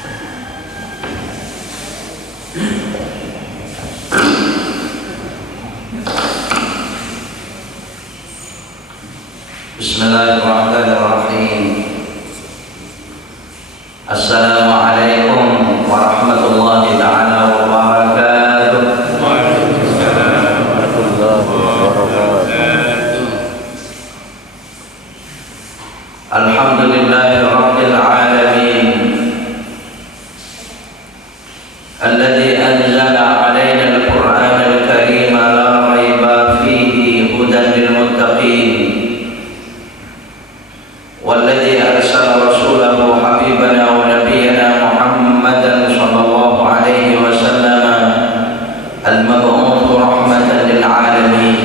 Bismillahirrahmanirrahim. Assalamualaikum warahmatullahi ta'ala wabarakatuh. Waalaikumsalam warahmatullahi wabarakatuh. Alhamdulillahi rabbil alamin, alladzi anzala 'alaina al-Qur'ana al-karima la raiba fihi hudan lil muttaqin. والذي أرسل رسوله حبيبنا ونبينا محمدا صلى الله عليه وسلم المبعوث رحمة للعالمين.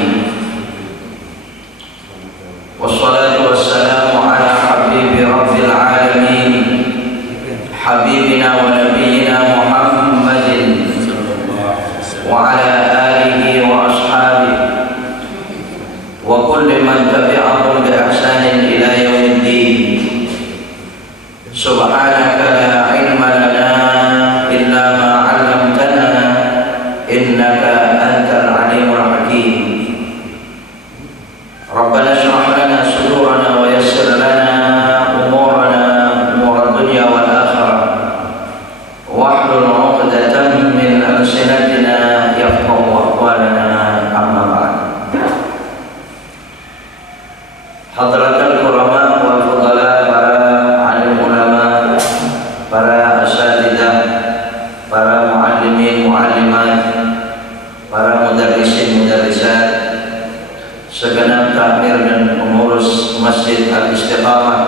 والصلاة والسلام على حبيب رب العالمين حبيبنا ونبينا محمد وعلى آله وأصحابه وكل من تبعهم بإحسان إلى يوم الدين. سبحانك لا علم لنا إلا ما علمتنا إنك أنت العليم الحكيم. ربنا اشرح لنا صدورنا ويسر لنا أمورنا أمور الدنيا والآخرة واحلل عقدة من ألسنتنا يفقهوا أقوالنا. أما بعد. Hadratul Qurama wal Fudala, para alim ulama, para asatidzah, para muallimin muallimat, para mudarrisin mudarrisat, segenap takmir dan pengurus Masjid Al-Istiqamah,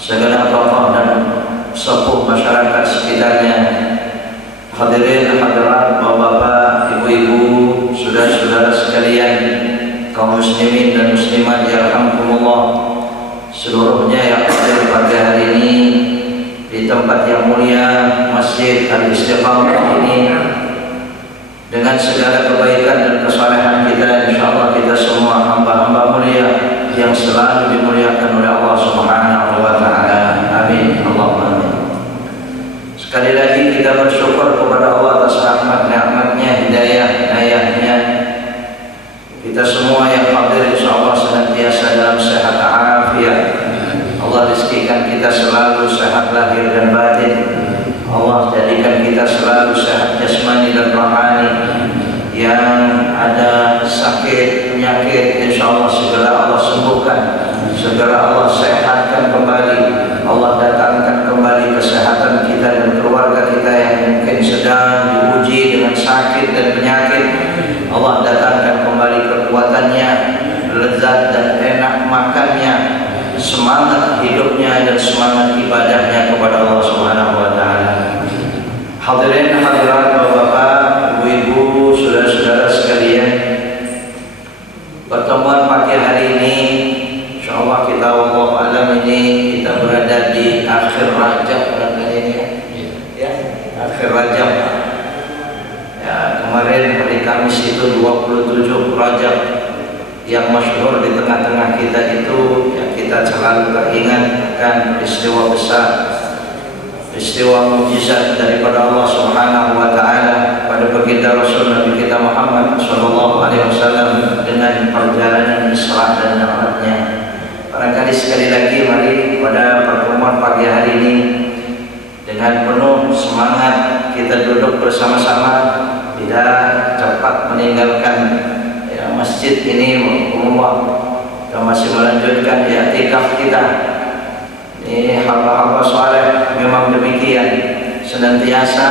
segenap tokoh dan sepuh masyarakat sekitarnya, hadirin hadirat, bapak-bapak, ibu-ibu, saudara-saudara sekalian, kaum muslimin dan muslimat yarhamkumullah, seluruhnya yang hadir pada hari ini di tempat yang mulia Masjid Al-Istiqamah ini, dengan segala kebaikan dan kesalehan kita, insyaallah kita semua hamba-hamba mulia yang selalu dimuliakan oleh Allah Subhanahu wa taala. Amin. Allahumma amin. Sekali lagi kita bersyukur kepada Allah atas rahmat nikmatnya, hidayah inayahnya. Kita semua yang hadir insyaallah senantiasa dalam sehat afiat. Allah rezekikan kita selalu sehat lahir dan batin. Allah jadikan kita selalu sehat jasmani dan rohani. Yang ada sakit penyakit insyaallah segera Allah sembuhkan, segera Allah sehatkan kembali. Allah datangkan kembali kesehatan kita dan keluarga kita yang mungkin sedang diuji dengan sakit dan penyakit. Allah datangkan kembali kekuatannya, lezat dan enak makannya, semangat hidupnya dan semangat ibadahnya kepada Allah Subhanahu wa taala. Hadirin hadirat, bapak-bapak, ibu-ibu, saudara-saudara sekalian, pertemuan pagi hari ini insyaallah kita wallahu alam ini kita berada di akhir Rajab barangkali ini ya, akhir Rajab. Ya, kemarin hari Kamis itu 27 Rajab yang masyhur di tengah-tengah kita itu, yang kita selalu teringat akan peristiwa besar, peristiwa mukjizat daripada Allah Subhanahu wa taala pada baginda Rasul Nabi kita Muhammad sallallahu alaihi wasallam dengan perjalanan Isra dan Mi'rajnya. Barangkali sekali lagi mari pada pertemuan pagi hari ini dengan penuh semangat kita duduk bersama-sama, tidak cepat meninggalkan ya, masjid ini. Kita masih melanjutkan i'tikaf kita. Ini hamba-hamba saleh memang demikian, senantiasa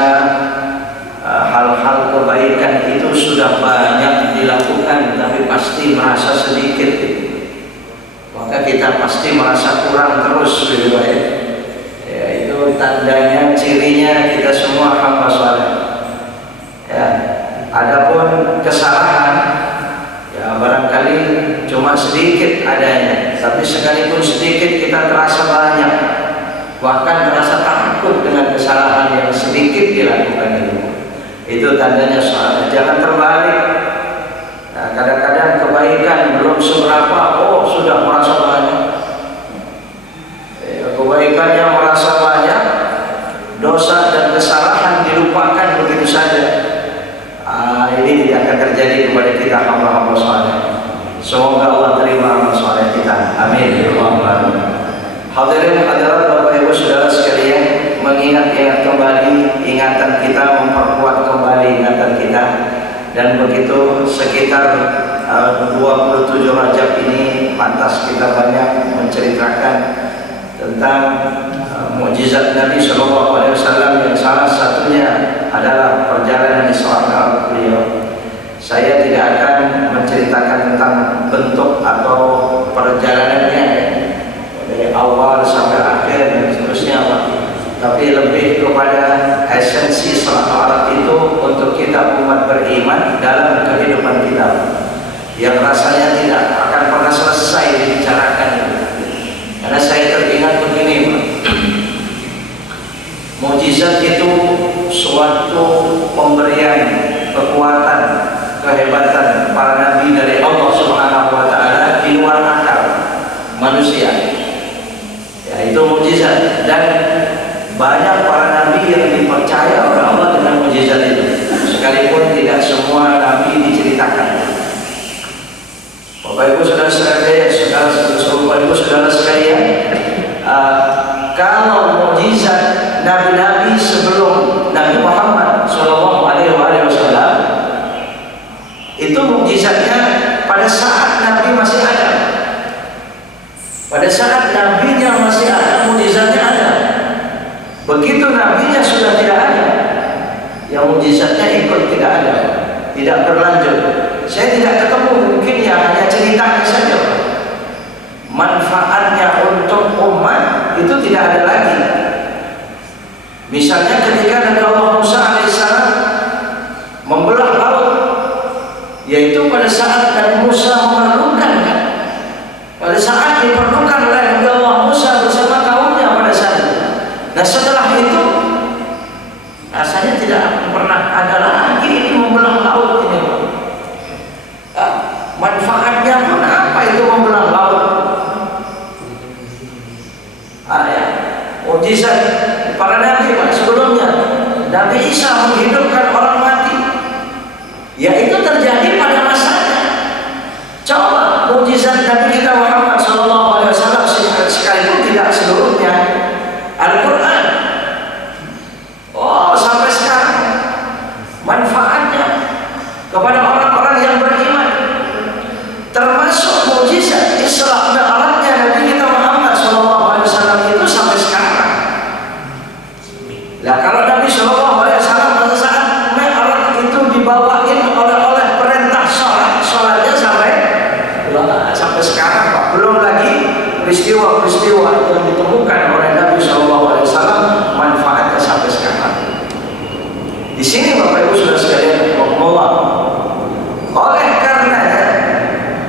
hal-hal kebaikan itu sudah banyak dilakukan tapi pasti merasa sedikit, maka kita pasti merasa kurang terus gitu ya. Ya, itu tandanya, cirinya kita semua hamba saleh. Ya, adapun kesalahan ya barangkali cuma sedikit adanya, tapi sekalipun sedikit kita terasa banyak, bahkan terasa takut dengan kesalahan yang sedikit dilakukan itu. Itu tandanya salah. Jangan terbalik. Nah, kadang-kadang kebaikan belum seberapa, oh sudah merasa banyak. Kebaikan yang merasa banyak, 27 Rajab ini pantas kita banyak menceritakan tentang mukjizat Nabi SAW yang salah satunya adalah perjalanan Isra Mi'raj beliau. Saya tidak akan menceritakan tentang bentuk atau perjalanannya dari awal sampai akhir dan seterusnya, tapi lebih kepada esensi salat itu untuk kita umat beriman dalam kehidupan kita yang rasanya tidak akan pernah selesai dibicarakan. Karena saya teringat begini, mukjizat itu suatu pemberian kekuatan, kehebatan para nabi dari Allah Subhanahu wa taala di luar akal manusia. Ya, itu mukjizat, dan banyak para nabi yang dipercaya oleh Allah dengan mukjizat itu, sekalipun tidak semua nabi diceritakan. Bapak Ibu Saudara sekalian, kalau mukjizat nabi-nabi sebelum Nabi Muhammad SAW itu mukjizatnya pada saat Nabi masih ada, pada saat nabinya masih ada, mukjizatnya ada. Begitu nabinya sudah tidak ada, yang mukjizatnya ikut tidak ada, tidak berlanjut. Saya tidak ketemu, mungkin ya hanya ceritanya saja. Manfaatnya untuk umat itu tidak ada lagi. Misalnya ketika Nabi Allah Musa alaihissalam membelah laut, yaitu pada saat Nabi Musa memerlukan, pada saat diperlukan oleh Nabi Allah Musa bersama kaumnya pada saat itu. Nah setelah itu rasanya tidak pernah ada lagi ini membelah laut ini. Manfaatnya pun apa itu membelah laut? Ya, mukjizat para nabi sebelumnya. Nabi Isa menghidupkan orang mati, ya itu terjadi pada masanya. Coba mukjizat Nabi kita Muhammad SAW sekalipun tidak seluruhnya Al-Quran. Oh, sampai sekarang manfaatnya kepada orang-orang yang beriman, termasuk mukjizat Isra Mi'rajnya Nabi kita Muhammad SAW itu sampai sekarang. Nah kalau Nabi SAW pada saat Mi'raj itu dibawain oleh perintah sholatnya sampai sekarang, Pak. Belum lagi peristiwa-peristiwa yang ditemukan oleh Nabi SAW, manfaatnya sampai sekarang. Di sini Bapak Ibu Saudara sekalian, oleh karenanya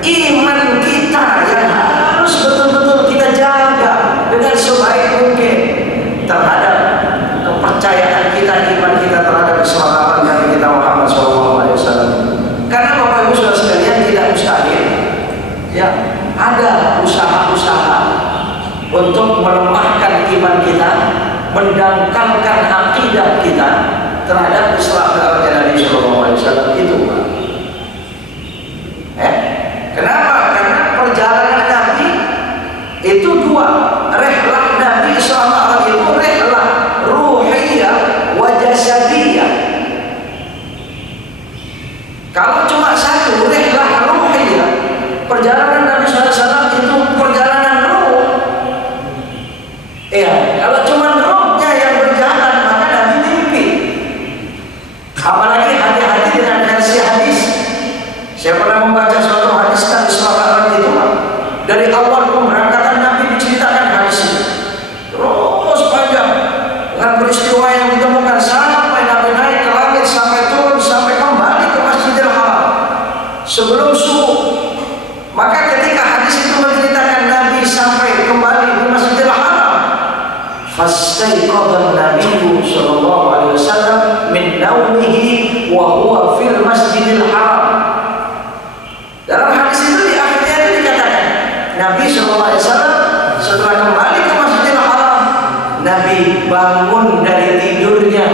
iman kita yang harus betul-betul kita jaga dengan sebaik mungkin terhadap kepercayaan kita, iman kita terhadap keselamatan Nabi kita Muhammad SAW. Karena Bapak Ibu Saudara sekalian, tidak mustahil ya ada usaha-usaha untuk melemahkan iman kita, mendangkalkan akidah kita terhadap Isra Mi'raj Nabi SAW itu, Pak. Kenapa? Karena perjalanan Nabi itu dua. Rihlah Nabi Isra Mi'raj itu rihlah ruhiyah wa jasadiyah. Kalau cuma satu, rihlah ruhiyah, perjalanan Nabi SAW itu perjalanan ruh. Ya, kalau cuma ruhnya yang berjalan, maka Nabi mimpi. Apalagi hati-hati dengan versi hadis. Saya pernah membaca suatu hadis tentang Isra Mi'raj itu, dari awal pemberangkatan Nabi diceritakan hadis ini, terus panjang dengan peristiwa yang ditemukan sampai Nabi naik ke langit, sampai turun, sampai kembali ke Masjidil Haram sebelum subuh. Maka ketika hadis itu menceritakan Nabi sampai kembali ke Masjidil Haram, fastaiqadha Nabi sallallahu alaihi wasallam min naumihi wa huwa fil Masjidil Haram. Dalam hadis itu di akhirnya itu dikatakan Nabi sallallahu alaihi wasallam setelah kembali ke Masjidil Haram, Nabi bangun dari tidurnya,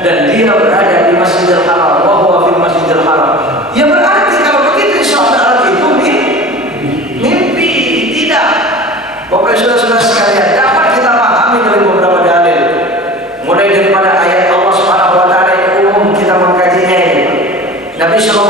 dan dia berada di Masjidil Haram, wa huwa fil Masjidil Haram. Ya berarti kalau begitu Isra Mi'raj itu mimpi, tidak. Bapak Saudara sekalian, dapat kita pahami dari beberapa dalil, mulai daripada ayat Allah Subhanahu wa taala yang umum kita mengkajinya ini. Nabi SAW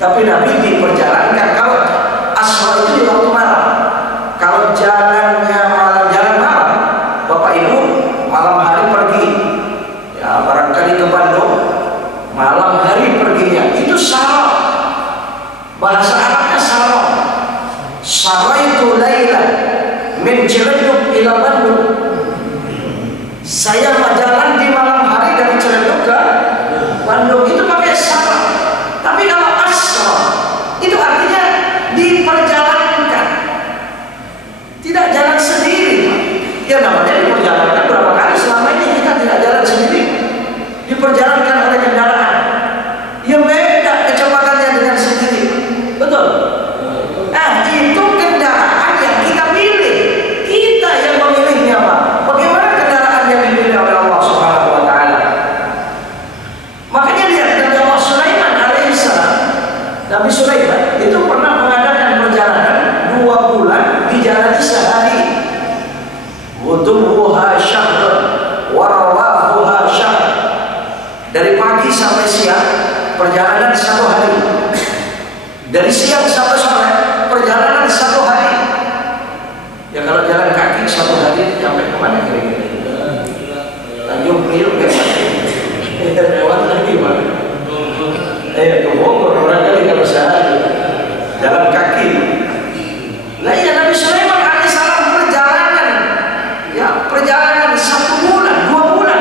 Tapi Nabi diperjalankan. Kalau asra itu di waktu malam. Kalau jalannya malam, jalan malam, Bapak Ibu malam hari pergi, ya barangkali ke Bandung, malam hari perginya, itu sarah. Bahasa Arabnya sarah. Sarah itu Laila min Ciledug ila Bandung. Saya berjalan di malam hari dari Ciledug ke Bandung, itu pakai sarah. Tapi kalau asra itu artinya diperjalankan, tidak jalan sendiri. Ya namanya diperjalankan berapa kali selama ini kita tidak jalan sendiri, diperjalankan oleh kendaraan. Ya beda kecepatannya dengan sendiri, betul? Nah itu kendaraan yang kita pilih, kita yang memilihnya Pak. Bagaimana kendaraan yang dipilih oleh Allah Subhanahu Wa Taala? Makanya lihat Nabi Allah Sulaiman alaihissalam, Nabi Sulaiman itu pernah mengadakan perjalanan 2 bulan dijalani sehari. Wuduha syahr wa rawahuha syahr. Dari pagi sampai siang perjalanan 1 hari. Dari siang sampai sore perjalanan 1 hari. Ya kalau jalan kaki 1 hari sampai kemana kira-kira? Tanjung Priok ya Pak. Lewat lagi Pak. Ke Bogor orang kali kalau sehari jalan kaki. Nah ya Nabi Sulaiman alaihissalam perjalanan 1 bulan, 2 bulan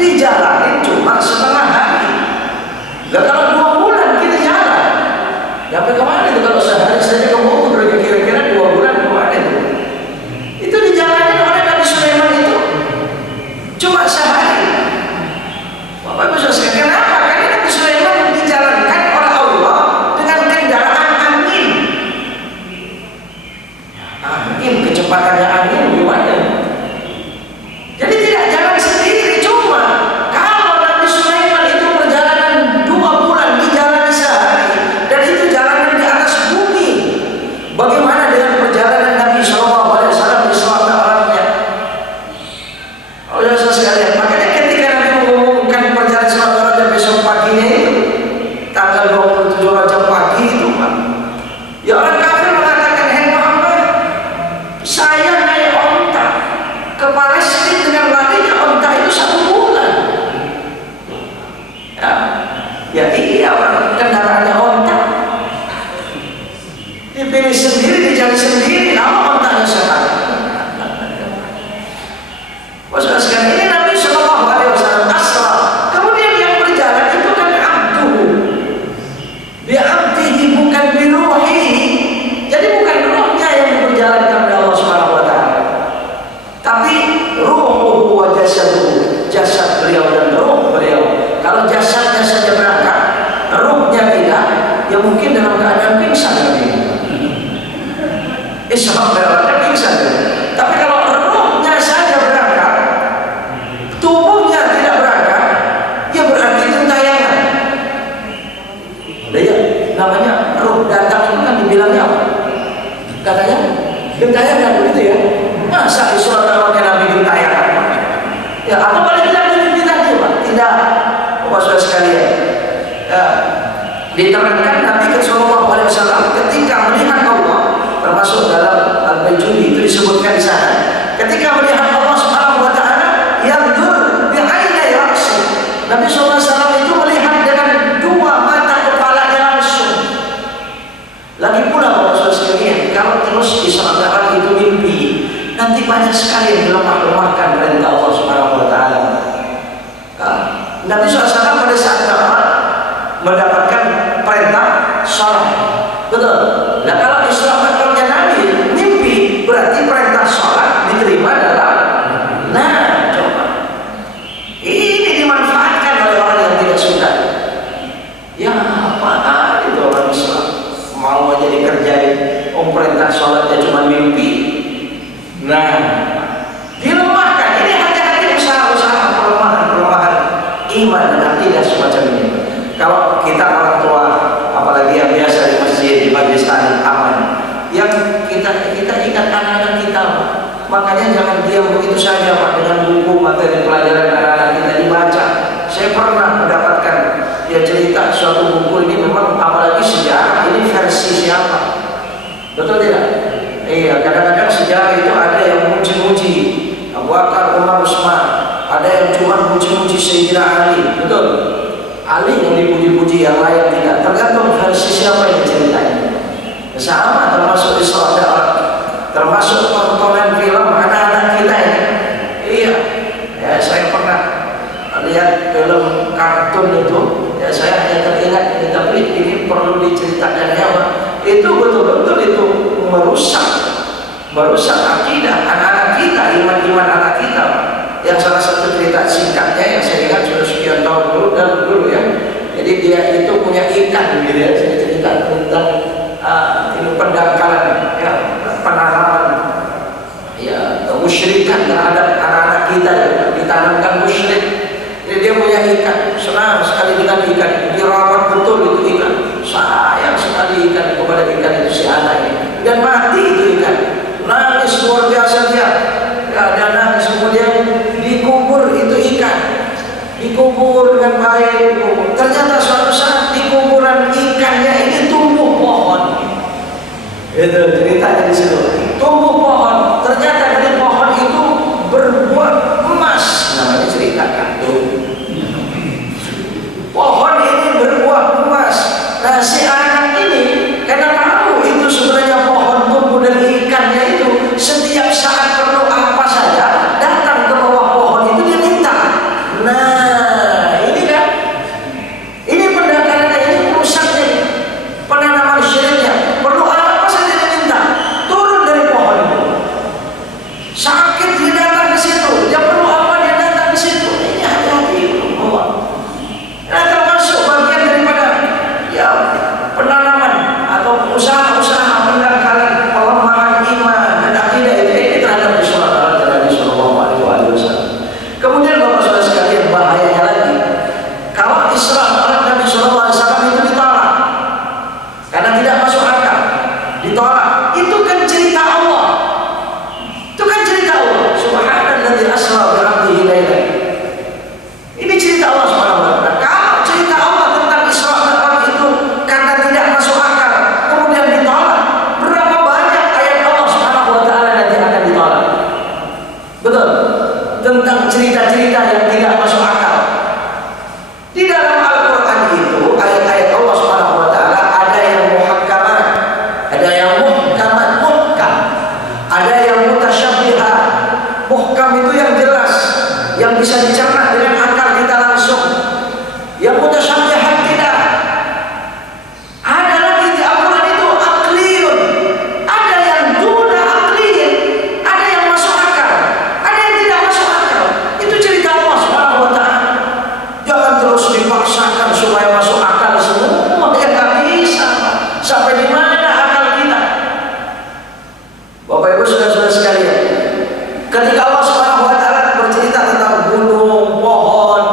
dijalanin cuma setengah hari. Nah kalau 2 bulan kita jalan, sampai kemana itu kalau sehari saja ke Bogor kira-kira 2 bulan kemana itu? Itu dijalanin oleh Nabi Sulaiman itu cuma sehari. Bapak Ibu saudara, kenapa? Karena Nabi Sulaiman dijalankan oleh Allah dengan kendaraan angin. Angin, kecepatannya angin gimana? Jadi tidak jalan sendiri, cuma kalau Nabi Sulaiman itu perjalanan 2 bulan dijalani sehari dan itu jalanan di atas bumi. Bagaimana dengan perjalanan Nabi Shallallahu Alaihi Wasallam di Islam Arabnya? Oleh saudara sekalian, makanya ketika Nabi mengumumkan perjalanan Islam Arabnya besok paginya itu tanggal 27 Rajab pagi itu, Pak. Ya orang kafir mengatakan, "Hei Muhammad, saya naik onta ke Palestina dengan larinya onta itu 1 bulan." Ya iya orang kendaraannya onta, dipilih sendiri, dicari sendiri, nama ontanya sehat. Maksudnya sekarang ini Nabi Shallallahu Alaihi Wasallam asra. Kemudian yang berjalan itu kan abdu, dia abdihi bukan biruhi. Jadi bukan rohnya yang diperjalankan oleh Allah Subhanahu Wa Taala, tapi ruhuhu wa jasaduhu, jasad beliau dan ruh beliau. Kalau jasadnya saja berangkat, ruhnya tidak, ya mungkin dalam keadaan pingsan tadi. Isra Mi'rajnya pingsan. Tapi kalau ruhnya saja berangkat, tubuhnya tidak berangkat, ya berarti itu tayangan. Ya, namanya ruh datang itu kan dibilangnya apa? Katanya gentayangan begitu ya. Masa di surat Al-Baqarah Nabi gentayangan? Ya, apa paling tidak mimpi tadi Pak? Tidak. Bapak saudara sekalian, ya, diterangkan Nabi Sallallahu Alaihi Wasallam ketika melihat Allah, termasuk dalam Al-Bajuri itu disebutkan di sana, ketika melihat Allah Subhanahu Wa Taala, yanzur bi'ainai ra'si. Nabi Sallallahu Alaihi Wasallam itu melihat dengan 2 mata kepalanya langsung. Lagi pula Bapak saudara sekalian, kalau terus diserahkan itu mimpi, nanti banyak sekali yang dilemah-lemahkan perintah Allah Subhanahu Wa Taala. Nabi SAW pada saat mendapatkan perintah sholat, betul. Nah kalau Islam Mi'rajnya Nabi mimpi, berarti perintah sholat diterima dalam. Nah coba, ini dimanfaatkan oleh orang yang tidak suka. Ya apaan itu orang Islam mau aja dikerjain, perintah sholatnya cuma mimpi. Nah dilemahkan. Ini hati-hati usaha-usaha pelemahan iman dan akidah semacam ini. Kalau kita orang tua, apalagi yang biasa di masjid, di majelis taklim aman, yang kita ingat anak-anak kita, makanya jangan diam begitu saja Pak dengan buku materi pelajaran anak-anak kita dibaca. Saya pernah mendapatkan ya cerita suatu buku ini, memang apalagi sejak Sayyidina Ali, betul. Ali yang dipuji-puji, yang lain tidak. Tergantung versi siapa yang ceritain. Sama termasuk Isra Mi'raj, termasuk tontonan film anak-anak kita ini. Iya, ya saya pernah lihat film kartun itu. Ya saya hanya teringat ini, tapi ini perlu diceritakan ya, Pak. Itu betul-betul itu merusak akidah anak-anak kita, iman-iman anak kita, Pak. Yang salah satu cerita singkatnya yang saya ingat sudah sekian tahun dulu ya. Jadi dia itu punya ikan gitu ya. Saya cerita tentang ini pendangkalan ya, penanaman ya, musyrikan terhadap anak-anak kita ya, ditanamkan musyrik. Jadi dia punya ikan, senang sekali dengan ikan, dirawat betul itu ikan, sayang sekali ikan kepada ikan itu si anak ini, dan mati itu ikan, nangis luar biasa dia, ya, dan nangis. Kemudian dikubur itu ikan, dikubur dengan baik, dikubur. Ternyata suatu saat di kuburan ikannya ini tumbuh pohon. Itu ceritanya di situ. Tumbuh pohon. Ternyata dari pohon itu berbuah emas. Namanya ceritakan tuh. Pohon ini berbuah emas. Nah si anak ini karena tahu itu sebenarnya pohon tumbuh dari ikannya itu, setiap saat perlu apa saja datang ke bawah pohon itu dia minta. Nah ini kan, ini pendangkalannya, ini rusaknya, penanaman syiriknya, perlu apa saja dia minta, turun dari pohon itu. Sakit dia datang ke situ, dia perlu apa dia datang ke situ. Ini hati-hati Allah. Nah termasuk bagian daripada ya penanaman atau usaha-usaha pendangkalan pelemahan iman dan akidah ini terhadap Rasulullah Shallallahu Alaihi Wasallam. Kemudian Bapak Saudara sekalian, bahayanya lagi kalau Isra Mi'raj Nabi Shallallahu Alaihi Wasallam itu ditolak karena tidak masuk akal, ditolak. Itu kan cerita Allah, itu kan cerita Allah. Subhanalladzi asra bi 'abdihi lailan. Ini cerita Allah Subhanahu wa taala. Kalau cerita Allah tentang Isra Mi'raj itu karena tidak masuk akal kemudian ditolak, berapa banyak ayat Allah Subhanahu wa taala nanti akan ditolak. Betul. Tentang cerita-cerita yang tidak masuk akal. Di dalam Al-Quran itu ayat-ayat Allah Subhanahu wa taala ada yang muhakkamat, ada yang muhkamat, muhkam, ada yang mutasyabbihat. Muhkam itu yang jelas, yang bisa dicerna dengan akal kita langsung. Yang mutasyabbihat tidak. Ada lagi di Al-Quran itu akliyun, ada yang duna akliyun, ada yang masuk akal, ada yang tidak masuk akal. Itu cerita Allah Subhanahu wa taala. Jangan terus dipaksakan supaya masuk akal semua, ya nggak bisa. Sampai di mana akal kita? Bapak Ibu saudara-saudara sekalian, ketika Allah Subhanahu wa taala bercerita tentang gunung, pohon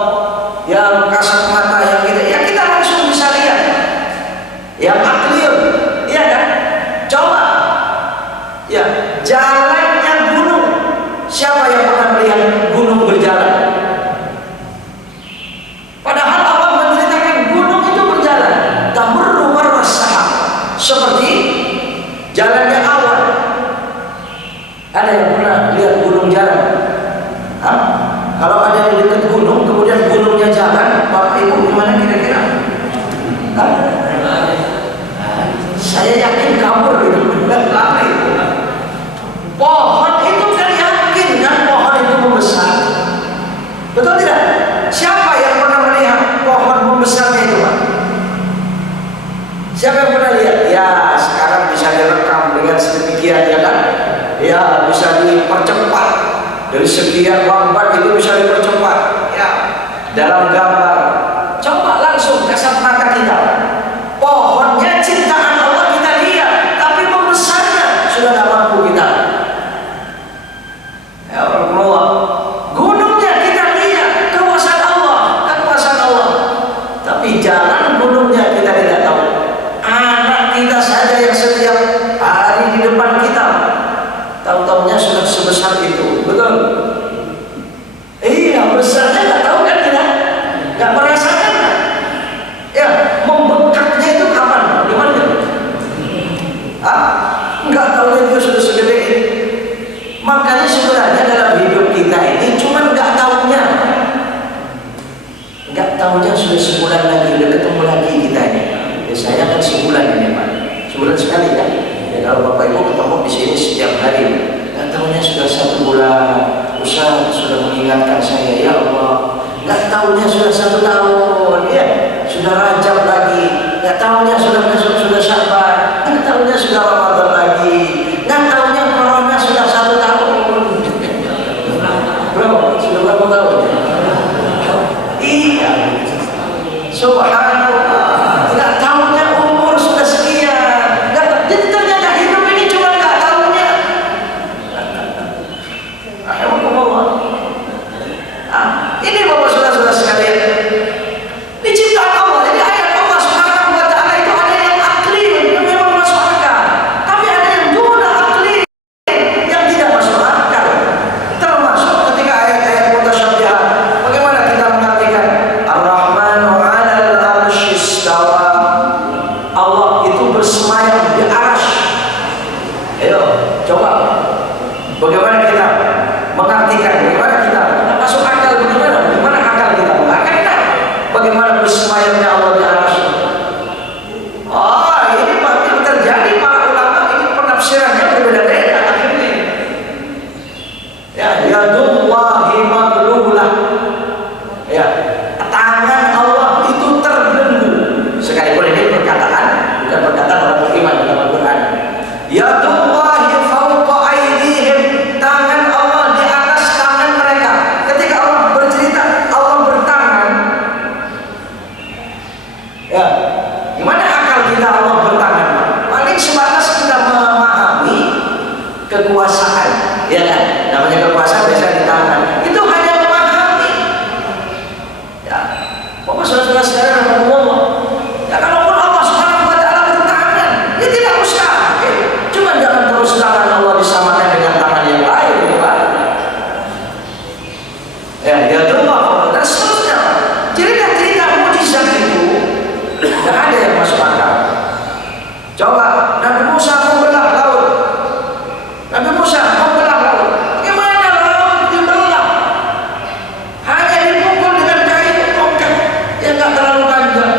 yang kasat mata yang kita langsung bisa lihat. Yang akliyun, iya kan? Coba ya, jalannya gunung. Siapa yang pernah melihat gunung berjalan? Padahal Allah menceritakan gunung itu berjalan, tamurru marras sahab, seperti jalannya awan. Ada yang pernah lihat gunung jalan? Hah? Kalau ada di dekat gunung, kemudian gunungnya jalan, Bapak Ibu gimana kira-kira? Hah? Saya yakin kabur itu, lari. Pohon itu kan yakin kan pohon itu membesar, betul tidak? Siapa yang pernah melihat pohon membesarnya itu, Pak? Siapa yang pernah lihat? Ya sekarang bisa direkam dengan sedemikian ya kan? Ya bisa dipercepat dari sekian lambat itu bisa dipercepat ya dalam gambar. Coba langsung kasat mata kita, pohonnya ciptaan Allah kita lihat, tapi membesarnya sudah tidak mampu kita. Ya Allah, gunungnya kita lihat, kekuasaan Allah, tapi jalan gunungnya kita tidak tahu. Anak kita saja yang setiap hari di depan kita, tahu-tahunya sudah sebesar itu, betul? Iya, besarnya nggak tahu kan kita, nggak pernah bulan sekali kan. Ya kalau Bapak Ibu ketemu di sini setiap hari, nggak tahunya sudah 1 bulan. Ustaz sudah mengingatkan saya, ya Allah. Nggak tahunya sudah 1 tahun, ya sudah Rajab lagi. Nggak tahunya sudah besok sudah Sya'ban. Nggak tahunya sudah Ramadan lagi. Nggak tahunya Corona sudah 1 tahun. Berapa? Sudah berapa tahun? Iya. Subhanallah. Nggak tahunya umur sudah sekian. Jadi ternyata hidup ini cuma nggak tahunya. Ini Bapak saudara sekalian, diciptakan Allah. Jadi ayat Allah Subhanahu wa taala itu ada yang akli, yang memang masuk akal. Tapi ada yang duna akli, yang tidak masuk akal. Termasuk ketika ayat-ayat mutasyabihat. Bagaimana kita mengartikan Ar-Rahmanu 'alal 'arsy istawa. Allah itu bersemayam di arsy. Ayo, coba. Bagaimana kita mengartikan? Bagaimana kita masuk akal? Bagaimana akal kita mengartikan? Bagaimana bersemayamnya Allah di arsy? Oh, ini yang terjadi para ulama ini penafsirannya berbeda-beda akhirnya. Ya, yadullahi maglulah. Ya, tangan Allah itu terbelenggu. Sekalipun ini perkataan, bukan perkataan orang beriman dalam Al-Quran. Yadullahi fawqa aydihim. Tangan Allah di atas tangan mereka. Ketika Allah bercerita Allah bertangan, ya, gimana akal kita Allah bertangan? Paling sebatas kita memahami kekuasaan, ya kan? Namanya kekuasaan biasa di tangan. Itu hanya memahami. Ya, Bapak saudara sekalian, Allah. Ya, kalaupun Allah Subhanahu wa taala bertangan, ya tidak mustahil. Cuma jangan terus tangan Allah disamakan dengan tangan yang lain, ya Pak. Ya, ya Allah dan seterusnya. Cerita-cerita mukjizat itu tidak ada yang masuk akal. Coba Nabi Musa membelah laut. Nabi Musa membelah laut. Gimana laut dibelah? Hanya dipukul dengan kayu tongkat yang nggak terlalu panjang.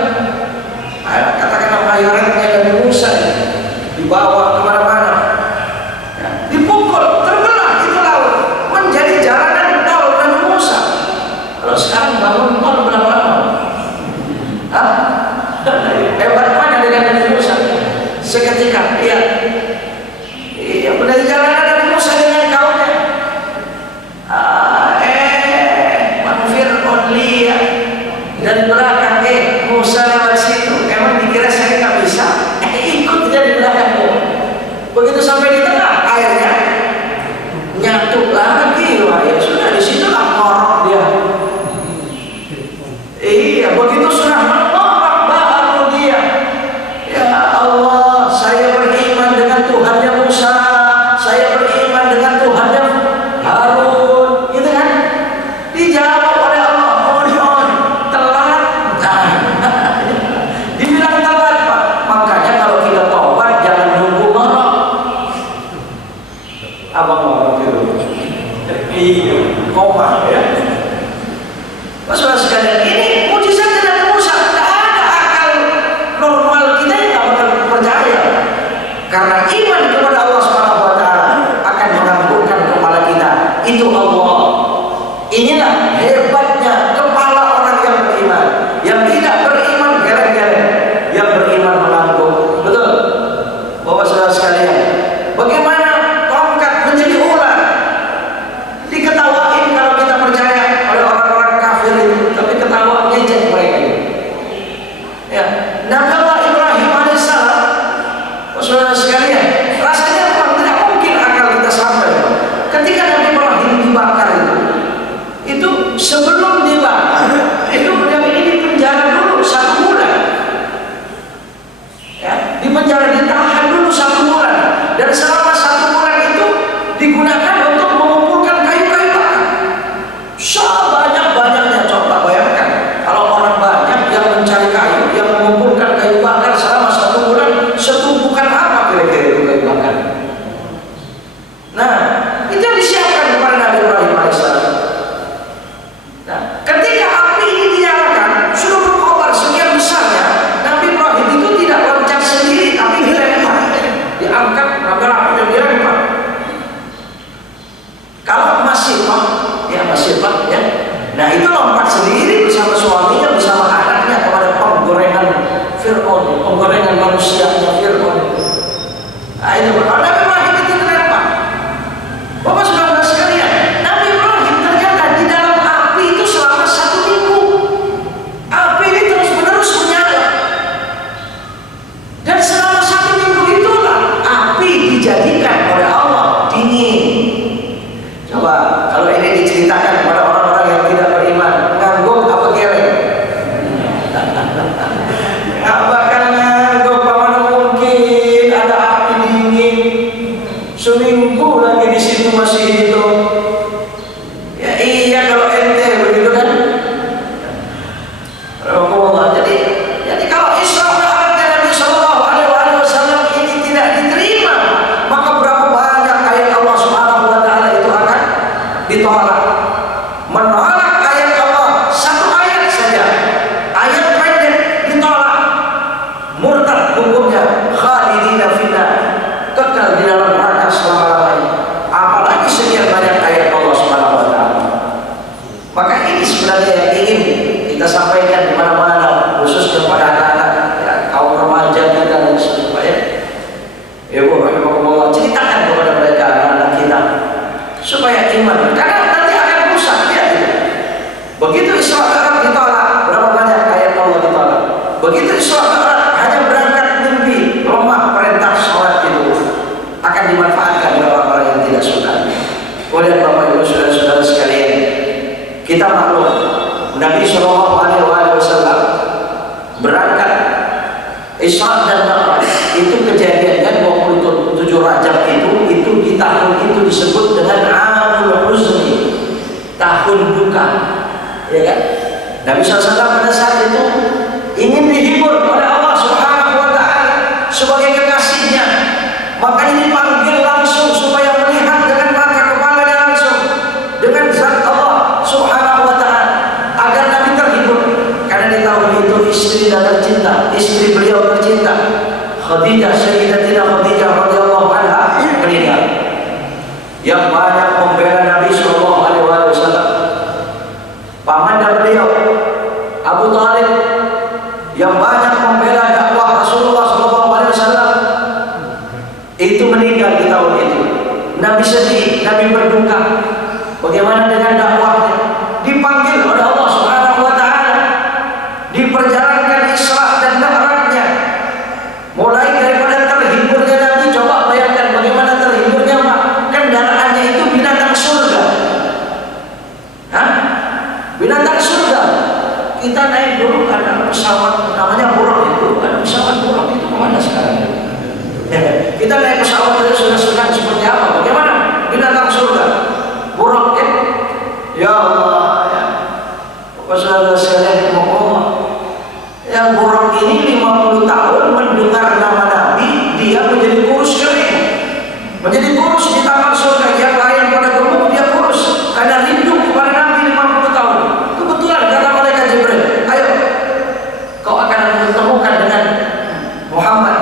Katakanlah mayoretnya Nabi Musa dibawa kemana-mana. Ya, dipukul, terbelah itu laut, menjadi jalanan tol Nabi Musa. Kalau sekarang bangun tol berapa lama? Hah? Hebat mana dengan Nabi Musa? Seketika, lihat Fir'aun, penggorengan manusianya Fir'aun. Nah itu Nabi Ibrahim itu kenapa? Bapak saudara sekalian, Nabi Ibrahim ternyata di dalam api itu selama 1 minggu. Api ini terus menerus menyala. Dan selama 1 minggu itulah api dijadikan oleh Allah dingin. Coba kalau ini diceritakan kepada orang-orang yang tidak beriman, ngangguk apa geleng? Nggak bakal ngangguk, mana mungkin ada api dingin seminggu lagi di situ masih hidup. Ya iya kalau ente begitu kan. Rasulullah. Jadi kalau Isra Mi'rajnya Nabi Sallallahu Alaihi Wasallam ini tidak diterima, maka berapa banyak ayat Allah Subhanahu Wa Taala itu akan ditolak. Menolak ayat Allah 1 ayat saja, ayat pendek ditolak, murtad hukumnya, khalidina finnar, kekal di dalam neraka selama-lamanya. Apalagi sekian banyak ayat Allah Subhanahu Wa Taala. Maka ini sebenarnya yang ingin kita sampaikan di mana-mana, khususnya pada anak-anak, ya, kaum remaja kita dan sebagainya. Ibu rahimahullah, ceritakan kepada mereka anak-anak kita supaya iman, karena nanti akan rusak ya. Begitu Isra Mi'raj ditolak, berapa banyak ayat Allah ditolak. Begitu Isra Mi'raj hanya berangkat mimpi, lemah perintah sholat itu akan dimanfaatkan oleh orang-orang yang tidak suka. Oleh Bapak Ibu saudara-saudara sekalian, kita maklum Nabi Sallallahu Alaihi Wasallam berangkat Isra dan Mi'raj itu kejadiannya 27 Rajab itu di tahun itu disebut dengan Amul Huzni, tahun duka, ya kan? Nabi SAW pada saat itu ingin dihibur oleh Allah Subhanahu Wa Taala sebagai kekasihnya, maka ini panggil langsung supaya melihat dengan mata kepalanya langsung dengan zat Allah Subhanahu Wa Taala agar Nabi terhibur. Karena di tahun itu istri tercinta, istri beliau tercinta Khadijah, Sayyidatina Khadijah radhiyallahu anha meninggal. Yang banyak membela Nabi Sallallahu Alaihi Wasallam. Paman beliau Abu Thalib yang banyak membela dakwah Rasulullah Sallallahu Alaihi Wasallam itu meninggal di tahun itu. Nabi sedih, Nabi berduka. Bagaimana dengan dakwahnya? Dipanggil oleh Allah Subhanahu Wa Taala, diperjalankan Isra dan Mi'rajnya. Mulai daripada terhiburnya Nabi, coba bayangkan bagaimana terhiburnya, Pak. Kendaraannya itu binatang surga. Hah? Binatang surga. Kita naik dulu ada pesawat namanya Buraq itu, ada pesawat Buraq itu kemana sekarang? Kita naik pesawat saja sudah senang seperti apa? Bagaimana binatang surga? Buraq ya? Ya Allah ya. Bapak saudara sekalian Allah. Yang Buraq ini 50 tahun mendengar nama Nabi, dia menjadi kurus kering, menjadi kurus di taman surga. Yang lain pada gemuk, dia kurus karena rindu kepada Nabi 50 tahun. Kebetulan kata malaikat Jibril, ayo kau akan bertemukan dengan Muhammad.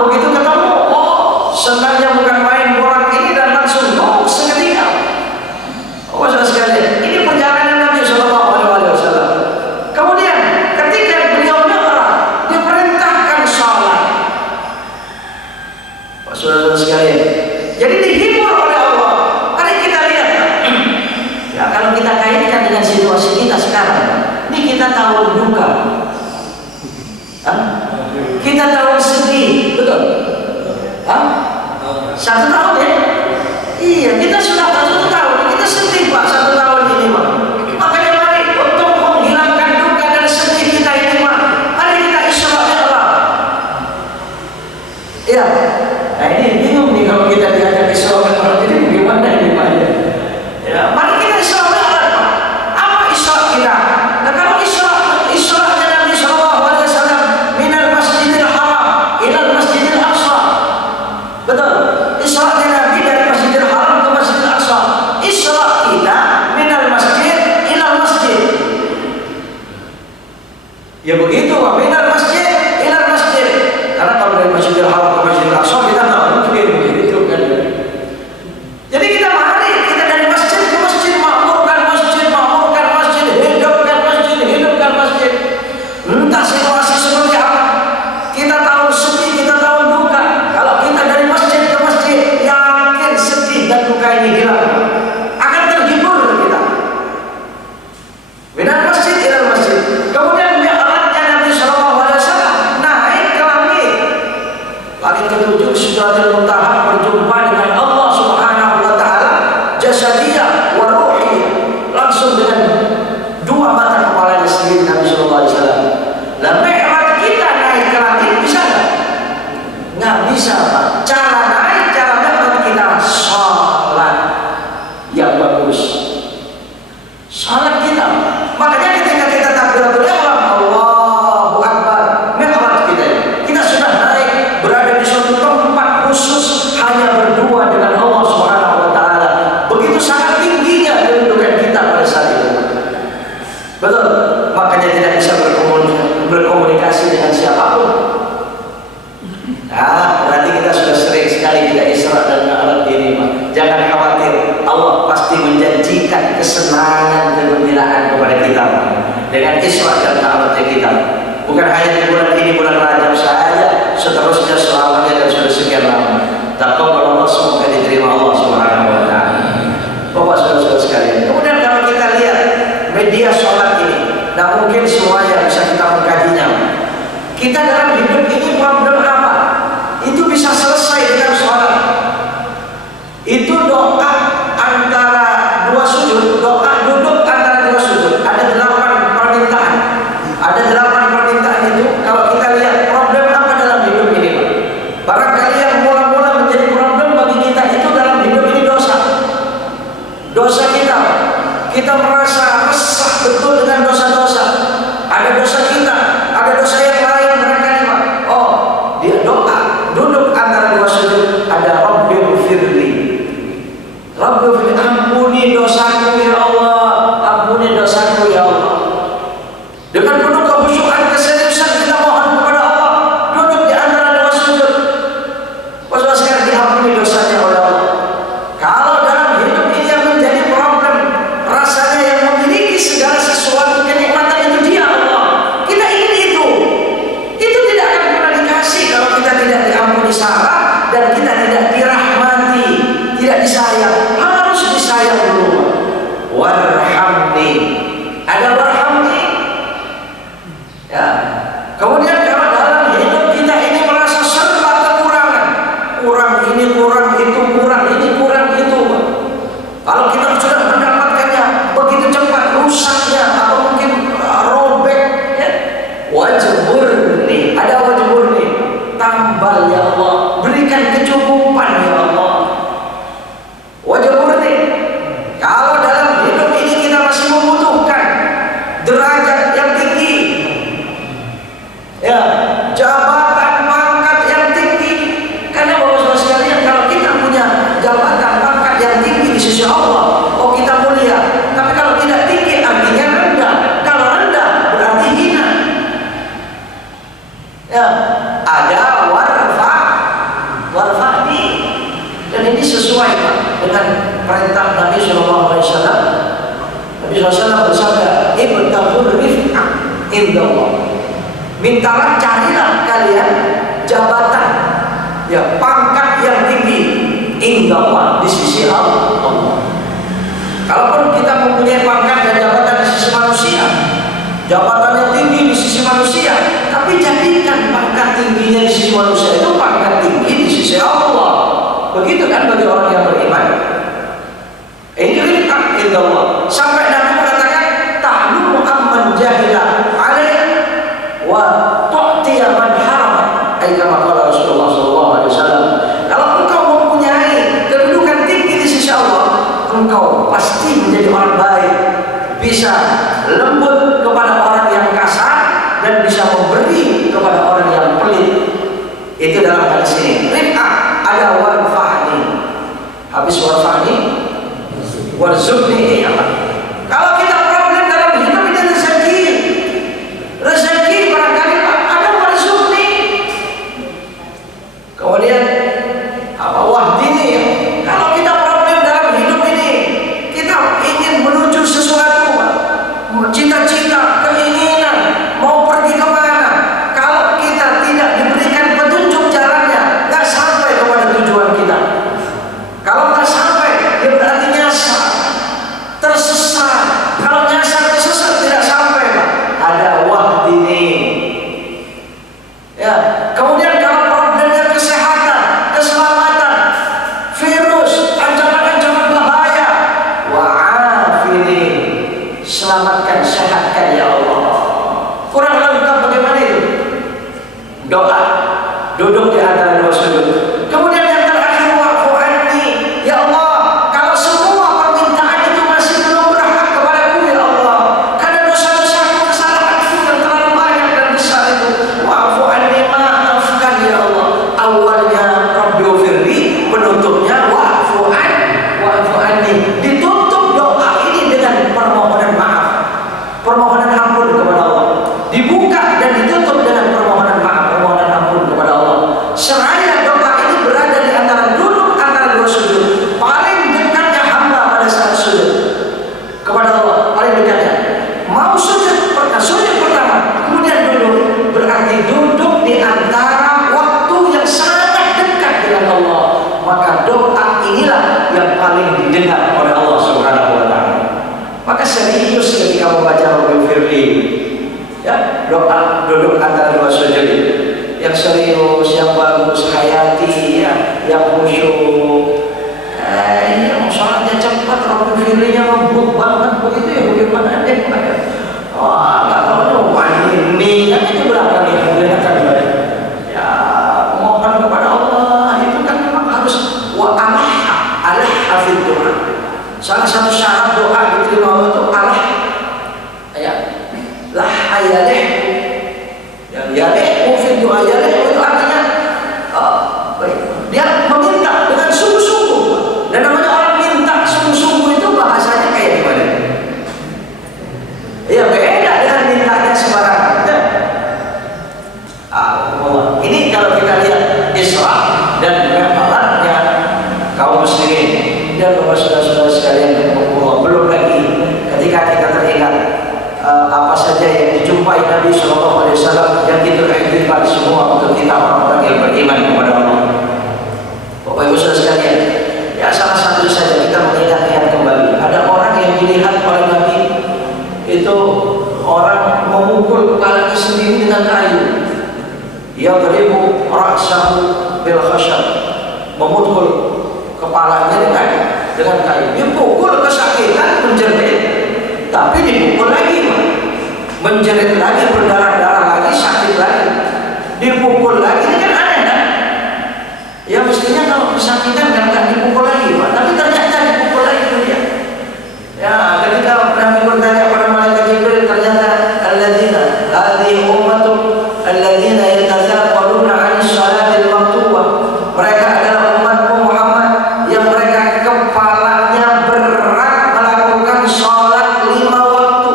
Begitu ketemu, oh senangnya bukan main Buraq ini dan langsung seketika. Oh saudara sekalian, ini perjalanan Nabi Sallallahu Alaihi Wasallam. Kemudian ketika beliau Mi'raj, diperintahkan salat. Saudara sekalian, jadi dihibur oleh Allah. Mari kita lihat. Ya kalau kita kaitkan dengan situasi kita sekarang, ini kita tahun duka. Kita tahun sedih, betul? 1 tahun ya? Iya, kita sudah 1 tahun, kita sedih Pak 1 tahun ini Pak. Makanya mari untuk menghilangkan duka dan sedih kita ini Pak, mari kita Isra Mi'raj. Iya, nah ini bingung nih kalau kita diajak Isra Mi'raj ini bagaimana ini Pak? Ya, mari kita Isra Mi'raj Pak. Apa Isra kita? Nah kalau Isra Nabi Sallallahu Alaihi Wasallam minal Masjidil Haram ilal Masjidil Aqsa, betul? Isra Nabi dari Masjidil Haram ke Masjidil Aqsa. komunikasi dengan siapapun. Nah, berarti kita sudah sering sekali kita Isra dan Mi'raj ini, Pak. Jangan khawatir, Allah pasti menjanjikan kesenangan dan gembiraan kepada kita, Pak, dengan Isra dan Mi'raj kita. Bukan hanya di bulan ini, bulan Rajab saja, seterusnya selamanya dan sudah sekian lama. Taqabbalallahu, semoga diterima Allah Subhanahu wa taala. Bapak saudara-saudara sekalian, kemudian kalau kita lihat media sholat ini, nah mungkin semuanya bisa kita mengkajinya. Kita dalam hidup ini problem apa? Itu bisa selesai dengan sholat. Itu doa antara dua sujud, doa duduk antara dua sujud. Ada 8 permintaan. Ada 8 permintaan itu. Kalau kita lihat problem apa dalam hidup ini, Pak? Barangkali yang mula-mula menjadi problem bagi kita itu dalam hidup ini dosa. Dosa kita. Kita merasa resah betul dengan dosa-dosa. Ada dosa kita, ada dosa yang lain barangkali, Pak. Oh, dia doa duduk antara dua sujud, ada Rabbighfirli. Rabbighfirli, ampuni dosaku ya Allah, ampuni dosaku ya Allah. Dengan penuh kekhusyukan, keseriusan kita mohon kepada Allah, duduk di antara dua sujud. Maksudnya sekarang diampuni dosanya oleh Allah. Kalau dalam hidup ini yang menjadi problem, rasanya yang memiliki segala sesuatu kenikmatan itu dia Allah. Kita ingin itu. Itu tidak akan pernah dikasih kalau kita tidak diampuni salah dan kita tidak dirahmati, tidak disayang. Harus disayang dulu. Warhamni. Ada warhamni. Ya. Kemudian kalau dalam hidup kita ini merasa serba kekurangan, kurang ini, kurang itu, kurang ini, kurang itu. Kalau kita sudah mendapatkannya begitu cepat rusaknya atau mungkin robek, ya. Wajburni, ada wajburni, tambal ya Allah, berikan kecukupan ya Allah. Wajburni. Kalau dalam hidup ini kita masih membutuhkan derajat yang tinggi, ya, jabatan pangkat yang tinggi. Karena Bapak-Bapak sekalian, kalau kita punya jabatan pangkat yang tinggi di sisi Allah, oh kita mulia. Tapi kalau tidak tinggi artinya rendah. Kalau rendah berarti hina. Ya, ada warfa'ni, dan ini sesuai, Pak, dengan perintah Nabi Sallallahu Alaihi Wasallam. Nabi SAW bersabda, ibtaghul rif'ah indallah. Mintalah, carilah kalian jabatan, ya, pangkat yang tinggi indallah, di sisi Allah. Kalaupun kita mempunyai pangkat dan jabatan di sisi manusia, jabatan yang tinggi di sisi manusia, tapi jadikan pangkat tingginya di sisi manusia itu pangkat tinggi di sisi Allah. Begitu kan bagi orang yang beriman. Ini rif'ah indallah. Sampai Nabi mengatakan, ta'lumu amman jahila alaih wa tu'tiya man haramat. Kama qala Rasulullah sallallahu alaihi wasallam. Kalau engkau mempunyai kedudukan tinggi di sisi Allah, engkau pasti menjadi orang baik, bisa lembut kepada orang yang kasar dan bisa memberi kepada orang yang pelit. Itu dalam hadis ini. Rif'ah, ada warfa'ni. Habis warfa'ni, warzuqni, apa? Kalau kita problem dalam hidup ini rezeki. Rezeki barangkali ada warzuqni. Kemudian apa, wahdini. Kalau kita problem dalam hidup ini, kita ingin menuju sesuatu, cita-cita, keinginan, mau pergi kemana, kalau kita tidak diberikan petunjuk jalannya, nggak sampai kepada tujuan kita. Kalau nggak sampai, ya berarti nyasar, tersesat. Kalau nyasar tersesat tidak sampai, Pak. Ada wahdini. Ya. Kemudian kalau problemnya kesehatan, keselamatan, virus, ancaman-ancaman bahaya, wa'afini, selamatkan, sehatkan ya Allah. Kurang lengkap bagaimana itu? Doa, duduk di antara dua sujud. Kemudian yang terakhir, wa'fu anni, ya Allah. Kalau semua permintaan itu masih belum berhak kepadaku ya Allah, karena dosa-dosaku, kesalahanku yang terlalu banyak dan besar itu, wa'fu anni, maafkan ya Allah. Awalnya Rabbighfirli, penutupnya wa'fu anni. Ditutup doa ini dengan permohonan maaf, permohonan ampun kepada Allah. Dibuka dan ditutup dengan firli. Ya, doa duduk antara dua sujud. Yang serius, yang bagus, hayati, ya, yang khusyuk. Yang sholatnya cepat, Rabbi firlinya lembut banget begitu ya, bagaimana deh? Wah, nggak tahu ini kan itu berapa nih kelihatan ya, mohon kepada Allah itu kan memang harus wa alah hafid doa. Salah satu syarat doa diterima Allah itu alah, ya, lah ayaleh, yang yaleh mufid doa yaleh itu artinya dia meminta dengan sungguh-sungguh. Dan namanya orang minta sungguh-sungguh itu bahasanya kayak gimana? Ya beda dengan mintanya sembarangan. Ini kalau kita lihat Isra dan Mi'rajnya kaum muslimin dan saudara-saudara sekalian, belum lagi ketika kita teringat apa saja yang dijumpai Nabi SAW yang itu iktifal semua untuk kita orang-orang yang beriman kepada Allah. Bapak Ibu saudara sekalian, ya salah satu saja kita mengingat-ingat kembali. Ada orang yang dilihat oleh Nabi itu orang memukul kepalanya sendiri dengan kayu. Yadribu ra'sahu bil khashab, memukul kepalanya dengan kayu. Dipukul kesakitan, menjerit, tapi dipukul lagi, menjerit lagi, berdarah-darah lagi, sakit lagi, dipukul lagi. Ini kan aneh kan? Ya mestinya kalau kesakitan kan nggak dipukul lagi, Pak. Tapi ternyata dipukul lagi dia. Ya, ketika Nabi bertanya pada malaikat Jibril, ternyata alladzina hadhihi ummatuk alladzina yatathaqaluna 'anis salatil maktubah. Mereka adalah umatmu Muhammad yang mereka kepalanya berat melakukan sholat 5 waktu.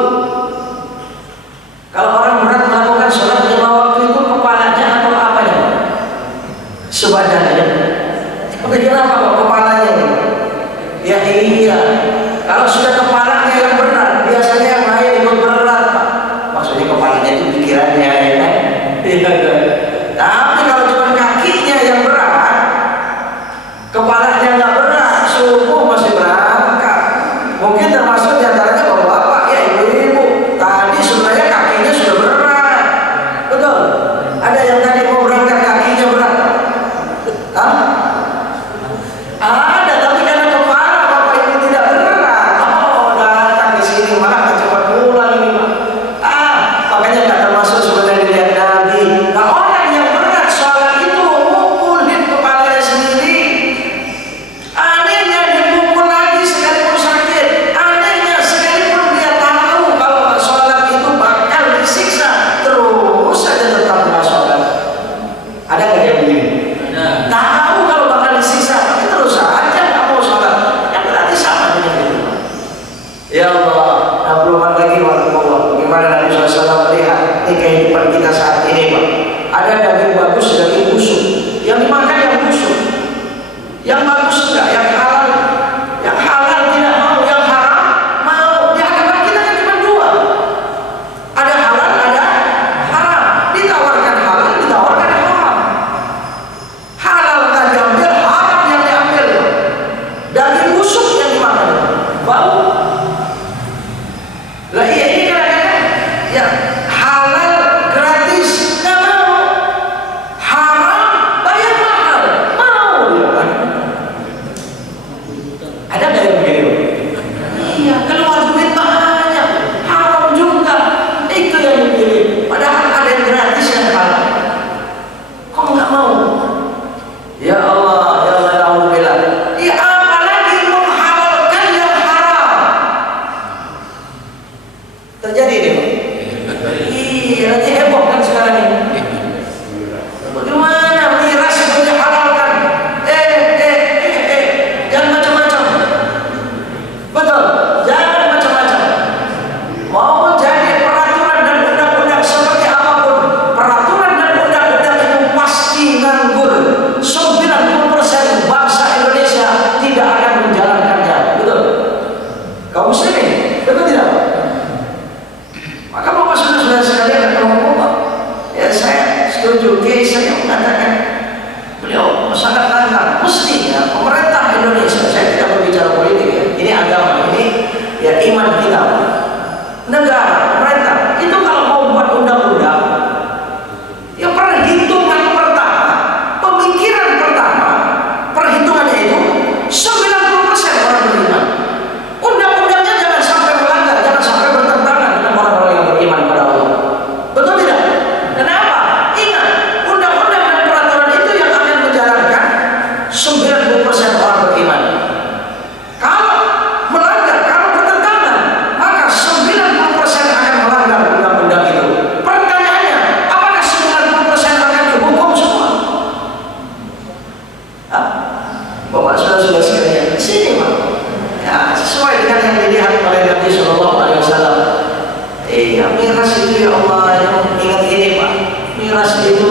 Kalau orang berat melakukan sholat 5 waktu itu kepalanya atau apanya? Sebadannya. Tapi kenapa kok kepalanya? Ya iya. Kalau sudah kepalanya yang berat, biasanya yang lain ikut berat, Pak. Maksudnya kepalanya itu pikirannya, ya kan? Tapi kalau cuma kakinya yang berat, kepalanya nggak berat, subuh masih berangkat. Mungkin termasuk diantaranya bapak-bapak, ya ibu-ibu. Tadi sebenarnya kakinya sudah berat, betul? Ada yang tadi mau berangkat kakinya berat, Hah? Ada, tapi karena kepala bapak ibu tidak berat, datang ke sini malah cepat pulang ini, Pak. Makanya nggak termasuk sebenarnya dilihat Nabi. Nah, orang yang berat sholat itu mukulin kepalanya sendiri. Anehnya dipukul lagi sekalipun sakit. Anehnya sekalipun dia tahu kalau sholat itu bakal disiksa, terus saja tetap nggak sholat. Ada nggak yang begini? Tahu kalau bakal disiksa, tapi terus saja nggak mau sholat. Yang berarti sama dengan itu. Ya Allah, nah belum lagi Allah. Bagaimana Nabi SAW melihat ini kehidupan kita saat ini, Pak? Ada daging bagus, daging busuk. Yang dimakan yang busuk. Yang bagus enggak, yang halal. Yang halal tidak mau, yang haram mau. Di hadapan kita kan cuma dua. Ada halal, ada haram. Ditawarkan halal, ditawarkan haram. Halal nggak diambil, haram yang diambil. Daging busuk yang dimakan, bau. Lah iya ini kadang-kadang ya halal gratis nggak mau, haram bayar mahal mau dia kan. Ada nggak yang begini? Iya, keluar duit banyak, haram juga. Itu yang dipilih. Padahal ada yang gratis yang halal. Kok nggak mau? Ya Allah, ya Allah, alhamdulillah. Ya apalagi menghalalkan yang haram. Terjadi ini, Pak. Iya, nanti heboh kan sekarang ini. Bagaimana miras itu dihalalkan? Jangan macam-macam. Betul, jangan macam-macam. Mau jadi peraturan dan undang-undang seperti apapun, peraturan dan undang-undang itu pasti nganggur. 90% bangsa Indonesia tidak akan menjalankannya. Betul? Kaum muslimin, betul tidak? Maka bapak saudara sekalian, kalau ngomong, ya saya setuju. Kiai saya mengatakan, beliau sangat lantang. Mestinya pemerintah Indonesia, saya tidak berbicara politik ya, ini agama, ini ya iman kita. Negara, pemerintah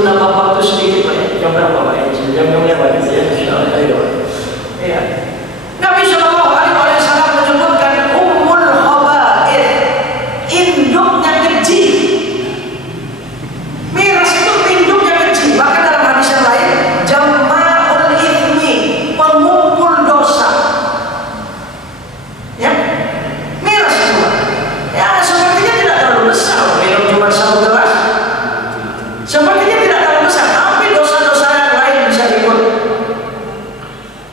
nambah waktu sedikit Pak ya. Jam berapa Pak ya? Jam lewat ya. Insyaallah ayo. Ya. Nabi Shallallahu Alaihi Wasallam menyebutkan ummul khaba'ith, induknya keji. Miras itu induknya keji. Bahkan dalam hadis yang lain, jama'ul ithmi, pengumpul dosa. Ya, miras itu. Ya, sepertinya tidak terlalu besar. Minum cuma 1 gelas. Sepertinya tidak terlalu besar. Tapi dosa-dosa yang lain bisa ikut.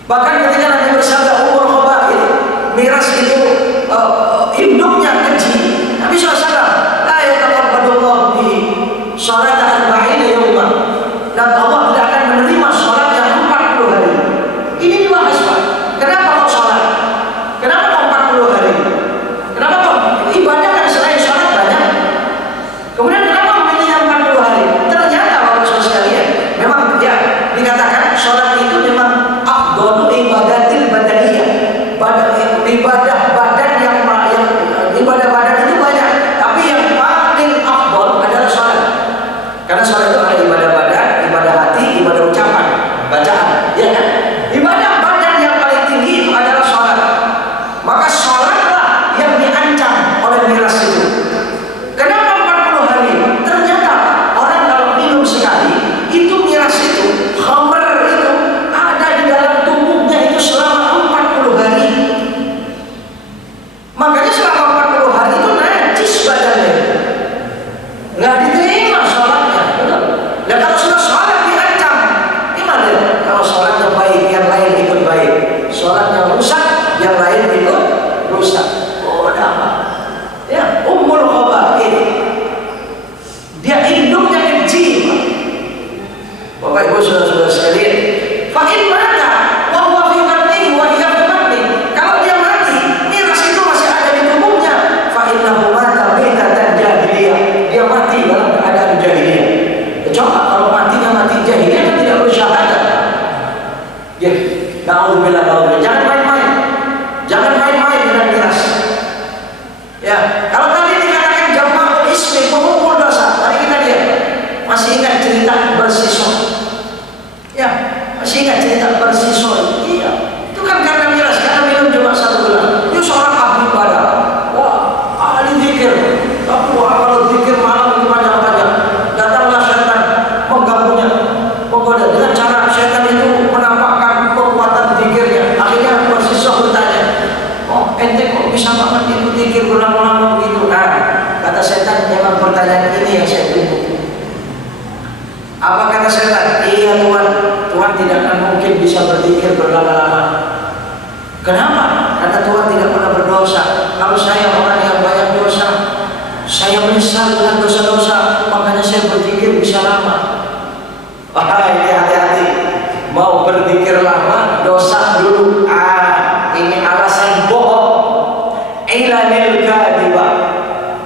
Bahkan ketika Nabi bersabda ummul khaba'ith, miras itu induknya keji. Nabi SAW, la yataqabbalullahu bihi sholata 40 yawman. Dan Allah tidak akan menerima sholat yang 40 hari. Ini dibahas Pak. Kenapa kok sholat? Kenapa kok 40 hari? Kenapa kok ibadah yang selain sholat banyak? Kemudian kenapa memilih yang 40 hari? Ternyata Bapak Saudara sekalian, memang ya dikatakan sholat itu memang afdhalu ibadatil badaniyah. Ibadah badan yang ibadah badan itu banyak, tapi yang paling afdal adalah sholat. Karena sholat itu ada ibadah badan, ibadah hati, ibadah ucapan, bacaan, ya kan? Ibadah badan yang paling tinggi itu adalah sholat. Maka sholatlah yang diancam oleh miras itu. Kenapa 40 hari? Ternyata orang kalau minum sekali, itu miras itu, khamr itu ada di dalam tubuhnya itu selama 40 hari. Makanya selama 40 hari itu najis badannya, nggak diterima sholatnya. Betul. Dan kalau sudah sholat diancam, gimana ya? Kalau sholatnya baik, yang lain ikut baik. Sholatnya rusak, yang lain ikut rusak. Oh, ada apa? Ya, ummul khaba'ith. Dia induknya keji, Pak. Bapak Ibu saudara-saudara sekalian, fa in mata wa huwa fi batnihi wa hiya fi batnihi. Kalau dia mati, miras itu masih ada di tubuhnya. Fa innahu mata maitatan jahiliyah. Dia mati dalam keadaan jahiliyah. Coba kalau matinya mati jahiliyah kan tidak bersyahadat. Ya, naudzubillah, naudzubillah. Jangan main-main. Jangan main-main dengan miras. Ya, kalau tadi dikatakan jama'ul ismi, pengumpul dosa. Mari kita lihat. Masih ingat cerita bersisol? Ya, masih ingat cerita bersisol? Iya. Itu kan karena miras, karena minum cuma 1 gelas. Itu seorang ahli ibadah. Wah, ahli zikir. Tapi wah, kalau zikir malam itu panjang-panjang. Datanglah syaitan mengganggunya, menggoda dengan cara syaitan itu menampakkan kekuatan zikirnya. Akhirnya bersisol bertanya, oh ente kok bisa banget itu zikir berlama-lama begitu? Nah, kata setan, memang pertanyaan ini yang saya tunggu. Apa kata setan? Iya Tuhan, Tuhan tidak akan mungkin bisa berzikir berlama-lama. Kenapa? Karena Tuhan tidak pernah berdosa. Kalau saya orang yang banyak dosa, saya menyesal dengan dosa-dosa, makanya saya berzikir bisa lama. Wah, ini hati-hati. Mau berzikir lama, dosa dulu. Ini alasan bohong. Ilanil kadhibah.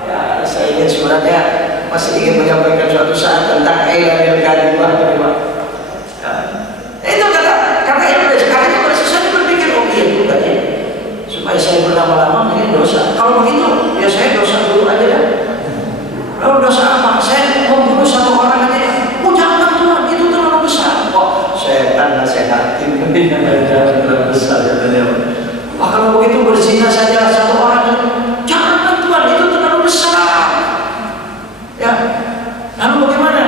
Ya, saya ingin sebenarnya masih ingin menyampaikan suatu saat tentang ilanil kadhibah. Itu kata yang akhirnya pada saya berpikir, oh iya juga ya, supaya saya berlama-lama mungkin dosa. Kalau begitu, ya saya dosa dulu aja ya. Lalu dosa apa? Saya membunuh 1 orang aja ya. Oh jangan Tuhan, itu terlalu besar. Oh, setan nasihatin, jangan terlalu besar ya. Wah, kalau begitu berzina saja 1 orang, jangan Tuhan, itu terlalu besar. Ya, lalu bagaimana?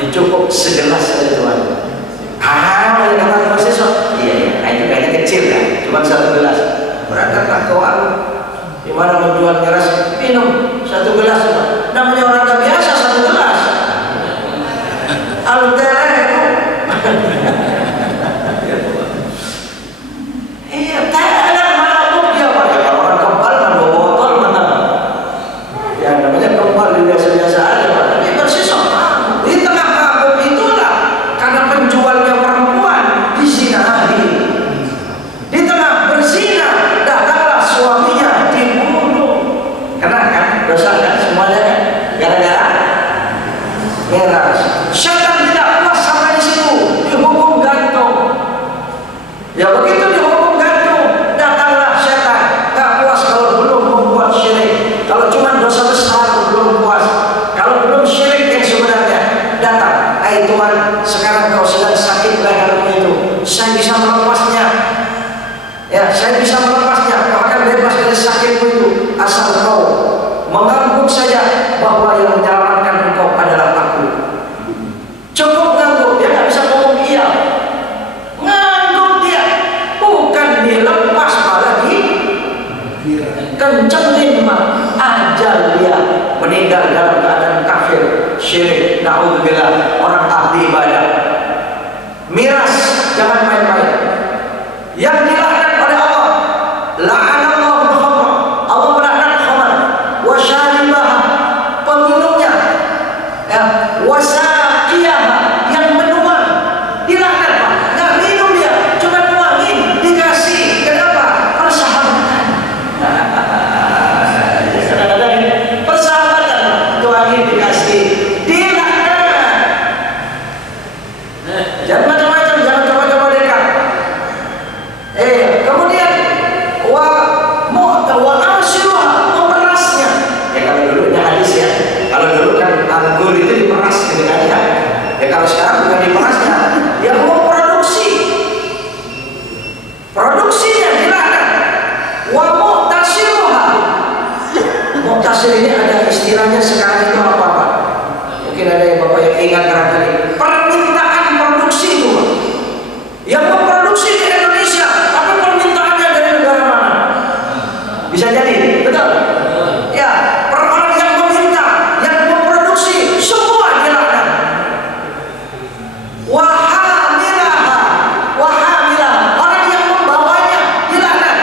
Ya cukup segelas saja Tuhan. Yang kata mahasiswa, iya, itu kayaknya kecil ya, cuma 1 gelas. Berangkatlah ke warung, di mana menjual miras, minum 1 gelas. Namanya orang tak biasa 1 gelas. Al-Tele. Iya, Tele mabuk dia Pak. Ya kalau orang kebal kan bawa botol mana? Ya namanya kebal biasa-biasa aja Pak. Tapi bersisok mabuk. Di tengah mabuk itulah karena penjualnya perempuan disinahi. Di tengah berzina datanglah suaminya dibunuh. Karena kan dosa kan semuanya kan gara-gara miras. Syaitan tidak puas sampai di situ, dihukum Tuhan, sekarang kau sedang sakit lehermu itu, saya bisa melepasnya. Ya, saya bisa melepasnya. Kau akan bebas dari sakitmu itu, asal kau mengangguk saja bahwa yang menyelamatkan engkau adalah Aku. Cukup ngangguk, dia nggak bisa ngomong iya. Ngangguk dia, bukan dilepas malah kencengin mah. Ajal dia meninggal dalam keadaan kafir, syirik, na'udzubillah, orang ahli ibadah. Miras jangan main-main. Yang dilaknat oleh Allah, la'anallahu al-khamr, Allah melaknat khamr, wa syaribaha, peminumnya, ya, wa saqiyaha, yang menuang, dilaknat Pak. Nggak minum dia, cuma nuangin, dikasih. Kenapa? Persahabatan. Kadang-kadang persahabatan, nuangin, dikasih, dilaknat. Jangan macam-macam, jangan coba-coba dekat. Kemudian wa asruha, memerasnya. Ya kalau dulu ada hadis ya. Kalau dulu kan anggur itu diperas gitu kan ya. Ya kalau sekarang bukan diperasnya, dia mau produksi. Produksinya dilaknat. Wa mu'tasiruha. Mu'tasir ini ada istilahnya sekarang itu apa Pak? Mungkin ada yang Bapak yang ingat barangkali. Permintaan produksi itu Pak. Yang memproduksi di Indonesia, tapi permintaannya dari negara mana? Bisa jadi, betul? Ya, orang yang meminta, yang memproduksi, semua dilaknat. Wahamilaha, orang yang membawanya dilaknat.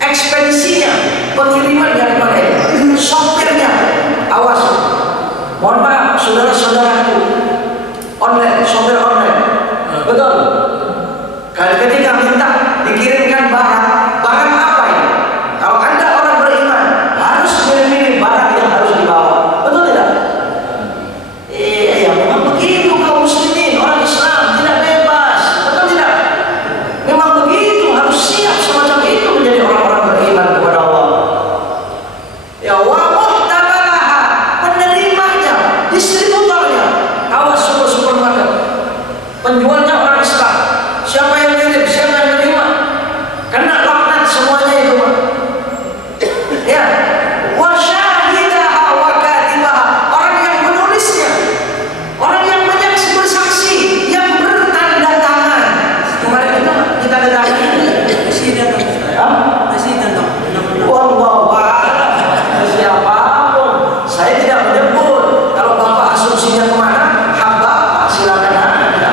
Ekspedisinya, pengiriman dari mana? Sopirnya, awas. Mohon maaf, saudara-saudaraku, online, sopir online. Betul. Ketika minta dikirimkan barang apa ini? Kalau Anda orang beriman, harus memilih barang yang harus dibawa. Betul tidak? Iya, memang begitu kaum muslimin, orang Islam tidak bebas. Betul tidak? Memang begitu, harus siap semacam itu menjadi orang-orang beriman kepada Allah. Ya, wa muhtamalaha, penerimanya, distributornya. Awas supermarket. Penjualnya orang Islam. Siapa yang ngirim, siapa yang terima, kena laknat semuanya itu Pak. Ya, wa syahidaha wa katibaha, orang yang menulisnya, orang yang menyaksi bersaksi, yang bertanda tangan. Kemarin itu kita ada tangan. Presiden dong. Wallahu a'lam. Siapapun, saya tidak menyebut. Kalau Bapak asumsinya kemana, hamba silakan Anda.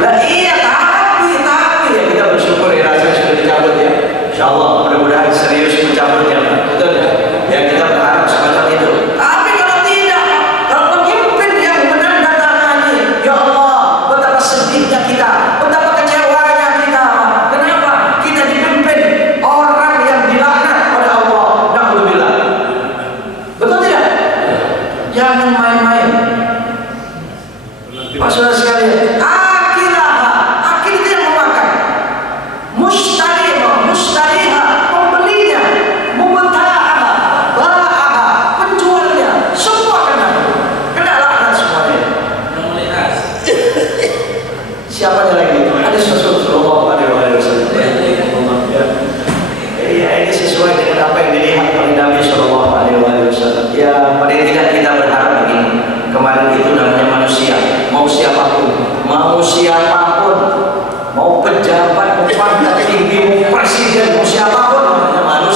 Lah iya, tapi ya kita bersyukur ya, rasanya sudah dicabut ya. Insyaallah mudah-mudahan serius mencabutnya. Betul ya? Ya kita berharap semacam itu. Tapi kalau tidak, kalau pemimpin yang menandatangani, ya Allah, betapa sedihnya kita, betapa kecewanya kita. Kenapa? Kita dipimpin orang yang dilaknat oleh Allah. Na'udzubillah. Betul tidak? Jangan main-main. Pak saudara sekalian, akil itu yang memakan. Mustariha, pembelinya, mubta'aha, ba'aha, penjualnya, semua kena laknat semuanya. Siapanya lagi? Ada Rasulullah SAW. Ya, ini sesuai dengan apa yang dilihat oleh Nabi SAW. Ya, paling tidak kita berharap begini. Kemarin itu namanya manusia, mau siapapun, mau pejabat, mau pangkat tinggi, mau presiden, mau siapapun, namanya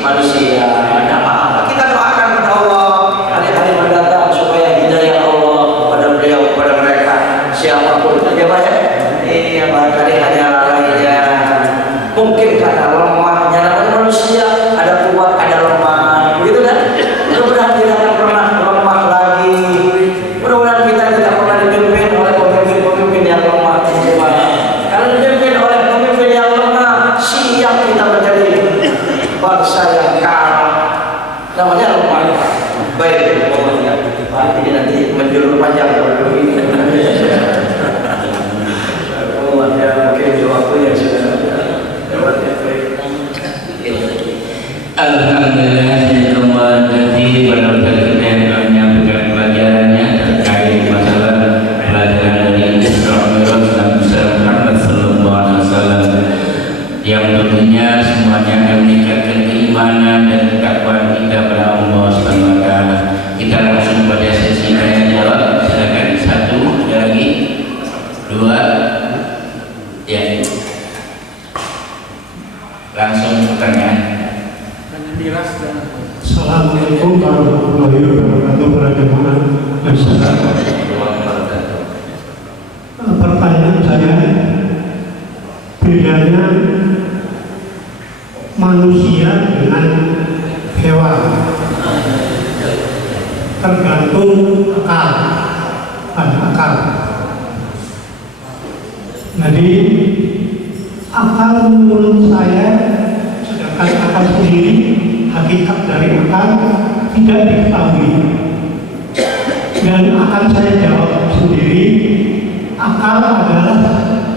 manusia. Ada apa-apa kita doakan kepada Allah hari-hari mendatang supaya hidayah Allah kepada beliau, kepada mereka, siapapun. Ya Pak ya, iya barangkali hanya lalainya, mungkin karena lemahnya, namanya manusia, ada kuat, ada lemah, begitu kan? Mudah-mudahan tidak akan pernah lemah lagi. Mudah-mudahan kita tidak pernah dipimpin oleh pemimpin yang lemah. Kalau dipimpin oleh pemimpin yang lemah, siap kita menjadi bangsa yang kalah. Namanya lemah. Baik, ini nanti menjulur panjang kalau ini. Mungkin waktu yang sudah Alhamdulillah, jadi pada wabarakatuh para jemaah bersama. Pertanyaan saya, bedanya manusia dengan hewan tergantung akal. Jadi akal menurut saya, sedangkan akal sendiri, hakikat dari akal tidak diketahui. Dan akan saya jawab sendiri, akal adalah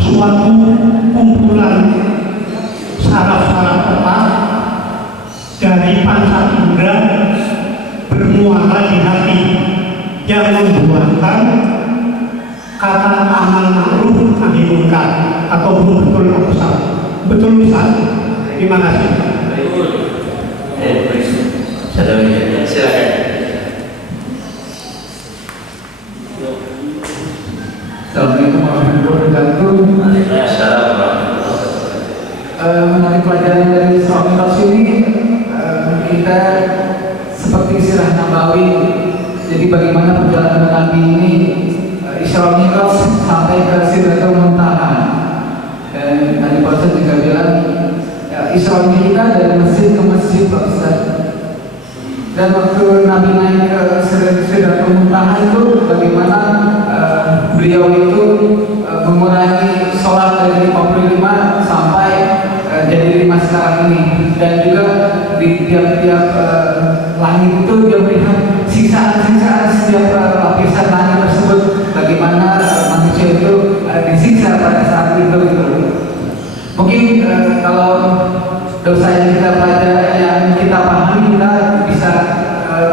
suatu kumpulan saraf-saraf otak dari panca indera bermuara di hati yang membuatkan kata amal ma'ruf nahi munkar atau betul atau salah. Betul Ustaz? Terima kasih. Silakan. Assalamualaikum warahmatullahi wabarakatuh. Menarik pelajaran dari Isra Mi'raj ini, kita seperti sirah Nabawi. Jadi bagaimana perjalanan Nabi ini Isra Mi'raj sampai ke Sidratul Muntaha. Dan tadi Pak Ustaz juga bilang Isra kita dari masjid ke masjid, Pak Ustaz. Dan waktu Nabi naik ke Sidratul Muntaha itu bagaimana beliau itu mengurangi sholat dari 55 sampai jadi 5 sekarang ini. Dan juga di tiap-tiap langit itu dia melihat siksaan-siksaan setiap lapisan langit tersebut, bagaimana manusia itu disiksa pada saat itu gitu. Mungkin kalau dosa yang kita pelajari, yang kita pahami, kita bisa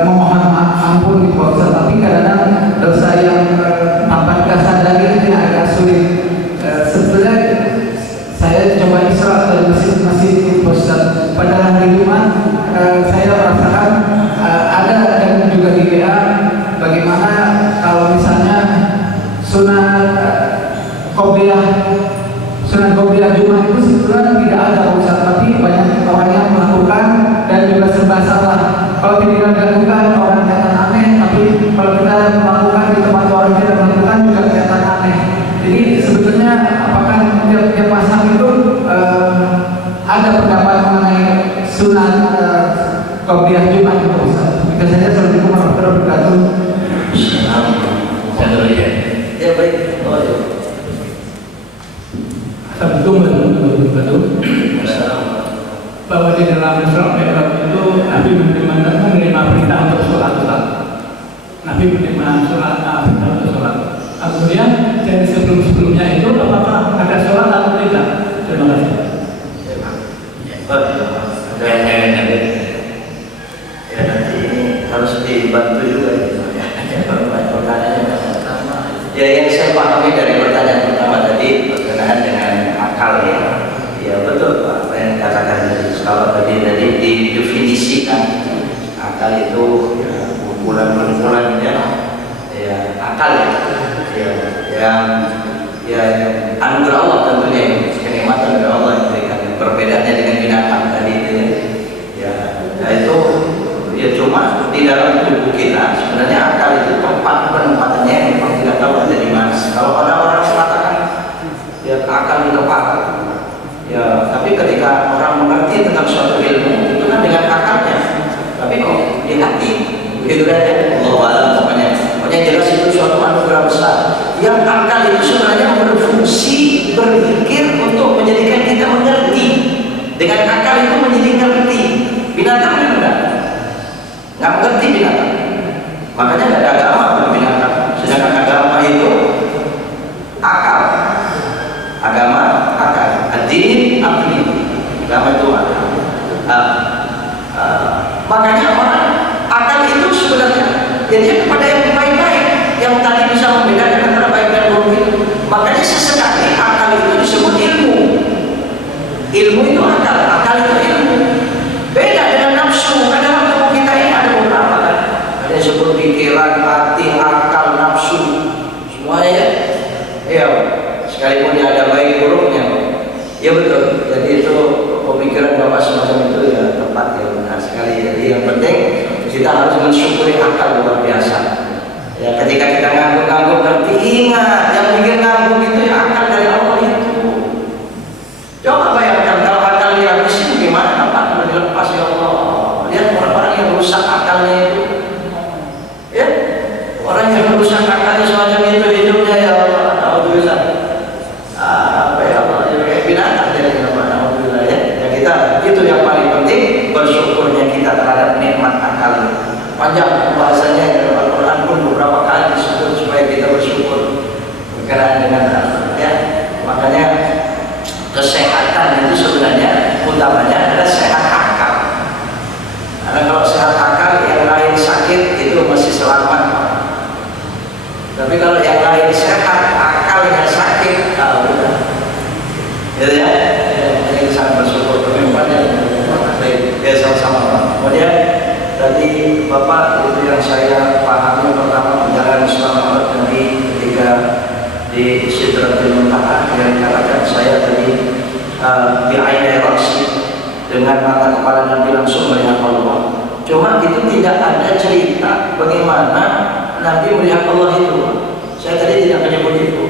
memohon ampun di Pak Ustaz. Tapi kadang-kadang dosa yang tanpa kita sadari itu yang agak sulit. Sebenarnya saya coba Isra dari masjid di Pak Ustaz. Pada hari Jumat saya merasakan ada dan juga di WA bagaimana kalau misalnya sunat qobliyah Jumat itu sebetulnya tidak ada Pak Ustaz, tapi banyak orang yang melakukan dan juga serba salah. Kalau tidak dilakukan orang kelihatan aneh, tapi kalau kita melakukan di tempat orang tidak melakukan juga kelihatan aneh. Jadi sebetulnya apakah tiap pasang itu ada pendapat mengenai sunat qobliyah Jumat itu Ustaz? Jika saja, Assalamualaikum warahmatullahi wabarakatuh. Ya baik. Assalamualaikum warahmatullahi wabarakatuh. Bahwa di dalam Isra Mi'raj itu Nabi menerima perintah untuk sholat. Nabi menerima perintah untuk sholat. Kemudian dari sebelum-sebelumnya itu apakah ada sholat atau tidak? Terima kasih. Ya nanti harus dibantu juga. Ya yang saya pahami dari pertanyaan pertama tadi berkenaan dengan akal ya. Ya betul Pak, apa yang dikatakan tadi. Kalau tadi didefinisikan akal itu ya, kumpulan ya akal ya anugerah Allah tentunya, kenikmatan dari Allah yang diberikan. Perbedaannya dengan binatang tadi itu ya itu ya cuma di dalam tubuh kita sebenarnya akal itu tempat penempatannya yang memang tidak tahu ada di mana. Kalau ada orang mengatakan ya akal di kepala, ya tapi ketika orang mengerti tentang suatu ilmu itu kan dengan akalnya, tapi kok di hati begitu saja. Allah pokoknya jelas itu suatu anugerah besar yang akal itu sebenarnya berfungsi berpikir untuk menjadikan kita mengerti. Dengan akal itu menjadi ngerti. Binatang itu nggak mengerti binatang, makanya nggak ada agama dengan binatang. Sedangkan agama itu akal, adin, akli, agama itu akal. Makanya orang akal itu sebenarnya jadi kepada yang baik-baik, yang tadi bisa membedakan antara baik dan buruk. Makanya sesekali akal itu disebut ilmu. Ilmu itu akal itu ilmu. Beda dengan nafsu. Dalam tubuh kita ini ada beberapa kan. Ada yang disebut pikiran, hati, akal, nafsu, semuanya ya. Sekalipun dia ada baik buruknya. Ya betul. Jadi itu pemikiran Bapak semacam itu ya tepat ya, benar sekali. Jadi yang penting kita harus mensyukuri akal luar biasa. Ya, ketika kita ngangguk-ngangguk nanti ingat yang bikin ngangguk itu ya akal dari Allah itu. Coba bayangkan kalau akal dihabisin gimana Pak? Dilepas ya Allah. Lihat orang-orang yang rusak akalnya itu. Ya, orang yang rusak akalnya semacam itu hidupnya ya Allah. Alhamdulillah. Apa ya Allah? Kayak binatang jadi alhamdulillah ya. Ya kita itu yang paling penting bersyukurnya kita terhadap nikmat akal. Panjang bahasanya dalam Al-Quran pun beberapa kali disebut supaya kita bersyukur berkenaan dengan ya. Makanya kesehatan itu sebenarnya utamanya adalah sehat akal. Karena kalau sehat akal yang lain sakit itu masih selamat. Tapi kalau yang lain sehat akalnya sakit, udah. Gitu ya. Jadi sangat bersyukur kepada ya sama-sama. Kemudian tadi Bapak itu yang saya pahami pertama perjalanan selama Nabi ketika di Sidratul Muntaha yang dikatakan saya tadi bi'ainai ra'si dengan mata kepala Nabi langsung melihat Allah. Cuma itu tidak ada cerita bagaimana Nabi melihat Allah itu. Saya tadi tidak menyebut itu.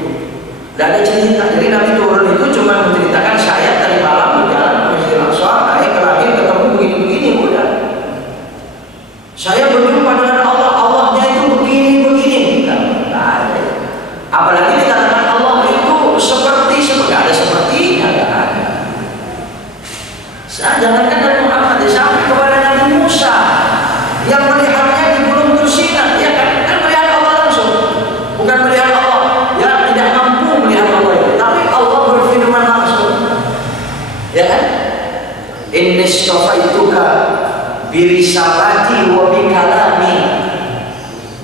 Tidak ada cerita. Jadi Nabi turun itu cuma menceritakan saya tadi malam berjalan ke Masjidil Aqsa, naik ke langit ketemu begini-begini udah. Saya berjumpa dengan Allah, Allahnya itu begini-begini. Tidak ada. Apalagi dikatakan Allah itu seperti ada sepertinya, tidak ada. Jangankan dari Muhammad sampai kepada Nabi Musa yang melihatnya di Gunung Tursina, dia kan melihat Allah langsung, bukan melihat Allah, ya tidak mampu melihat Allah itu, tapi Allah berfirman langsung, ya kan? Inni istafaituka birisalati wa bikalami.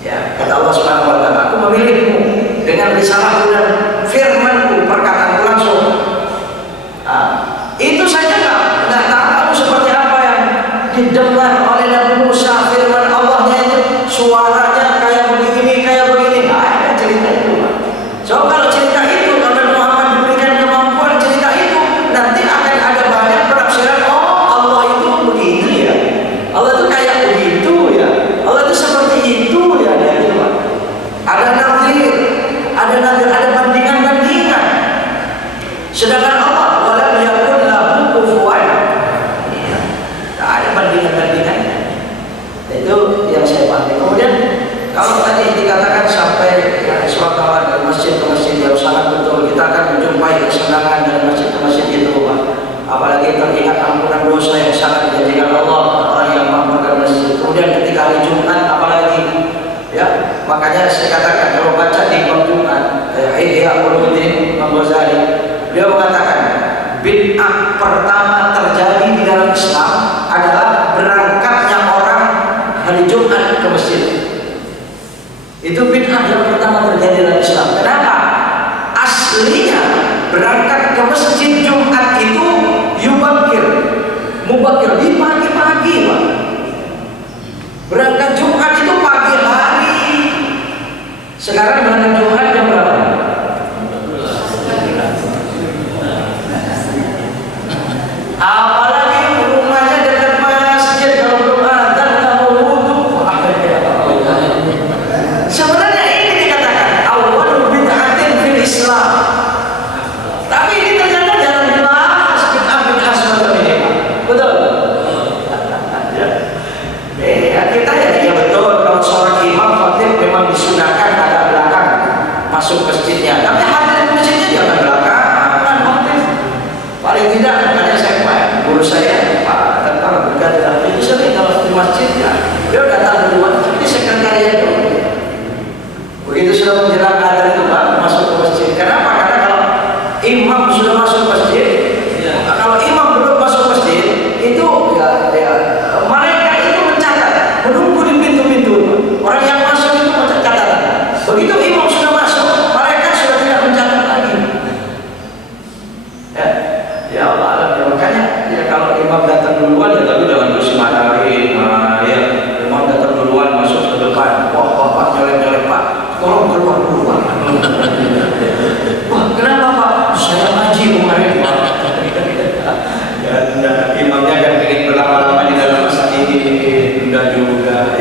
Ya, kata Allah Subhanahu wa taala, aku memilihmu dengan risalahku dan firmanku, perkataanku langsung. Itu saja enggak tahu seperti apa yang didengar oleh Nabi Musa, firman Allahnya itu suaranya kayak begini. Ada cerita itu, Pak. So kalau cerita itu karena Muhammad diberikan kemampuan cerita itu, nanti akan ada banyak penafsiran. Oh, Allah itu begitu ya. Allah itu kayak begitu ya. Allah itu seperti itu ya, dia itu, Pak. Ada nazir, ada bandingan. Sedangkan Allah walam yakun lahu kufuwan. Iya. Tak ada bandingannya. Itu yang saya pahami. Kemudian kalau tadi dikatakan sampai ya, suatu dari masjid ke masjid yang sangat betul, kita akan menjumpai kesenangan dari masjid ke masjid itu, Pak. Apalagi teringat ampunan dosa yang sangat dijanjikan Allah orang yang mampu ke masjid. Kemudian ketika hari Jumat apalagi ya, makanya saya katakan kalau baca di bab Jumat Ihya Ulumuddin Imam Ghazali, beliau mengatakan bid'ah pertama terjadi di dalam Islam adalah berangkatnya orang hari Jumat ke masjid. Itu bid'ah yang pertama terjadi dalam Islam. Kenapa? Aslinya berangkat ke masjid Jumat itu mubakir di pagi-pagi, Pak. Berangkat Jumat itu pagi hari. Sekarang berangkat Jumat jam berapa? Apalagi rumahnya dekat masjid, kalau belum azan kamu wudu. Sebenarnya ini dikatakan awal bid'atin fil Islam. Tapi ini ternyata jarang dibahas bid'ah semacam ini, Pak. Betul? Ya, kita ya betul. Kalau seorang imam khatib memang disunahkan agak belakang masuk masjidnya. Tapi hadir masjidnya jangan belakang, khatib. Paling tidak makanya saya guru saya Pak tentang berkata itu sering kalau di masjid ya dia datang duluan di sekretariat dulu. Begitu sudah menjelang adzan itu Pak masuk ke masjid. Kenapa? Karena kalau imam sudah masuk masjid, kalau imam belum masuk masjid itu ya mereka itu mencatat, menunggu di pintu-pintu. Orang yang masuk itu mencatat. Begitu imam sudah masuk, mereka sudah tidak mencatat lagi. Ya Allah, ya makanya ya kalau imam datang duluan ya tapi jangan bersemarahin, ya imam datang duluan masuk ke depan, Pak nyolek Pak, tolong keluar duluan. Wah kenapa Pak? Saya ngaji kemarin Pak. Dan imamnya kan ingin berlama-lama di dalam masjid, enggak juga.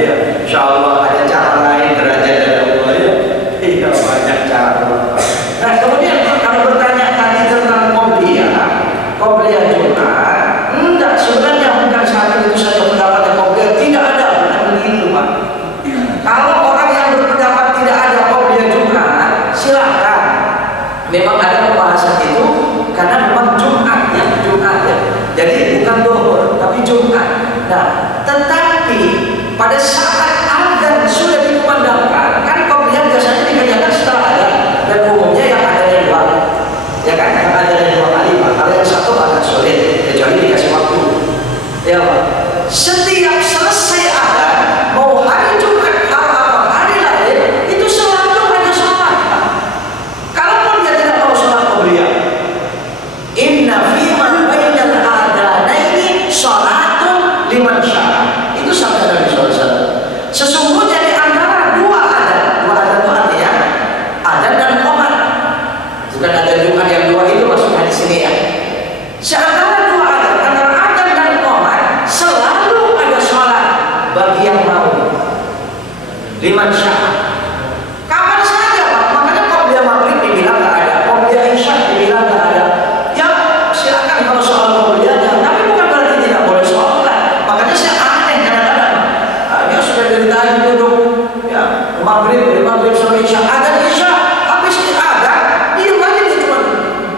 dari maghrib sampai isya, adzan isya, habis adzan, diam aja dia cuma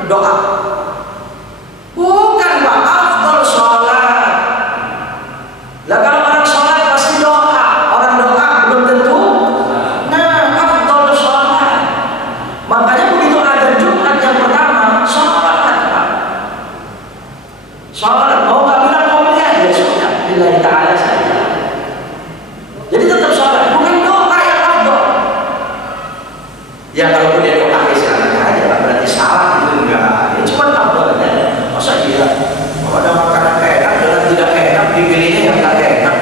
doa. Bukan Pak, afdal sholat. Lah kalau orang sholat pasti doa, orang doa belum tentu. Nah, afdal sholat. Makanya begitu adzan Jumat yang pertama, sholat Pak. Sholat, mau nggak bilang qobliyah ya sudah, billahi ta'ala saja. Jadi tetap sholat, bukan doa yang afdal. Ya kalau dia doa silakan aja, berarti salah itu enggak. Ya cuma afdal aja. Masa dia kalau ada makanan enak dengan tidak enak dipilihnya yang tak enak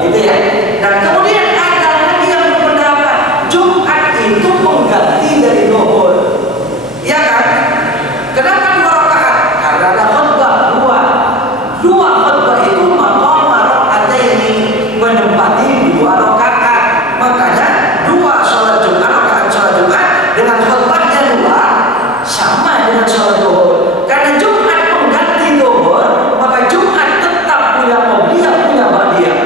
gitu ya. Dan kemudian ada lagi yang berpendapat Jumat itu pengganti dari zuhur, ya kan? Kenapa 2 rakaat? Karena ada khutbah dua khutbah itu maqam rakaataini, menempati 2 rakaat. Makanya 2 sholat Jumat, rakaat sholat Jumat dengan khutbahnya 2 sama dengan sholat zuhur. Karena Jumat pengganti zuhur, maka Jumat tetap punya qobliyah, punya ba'diyah.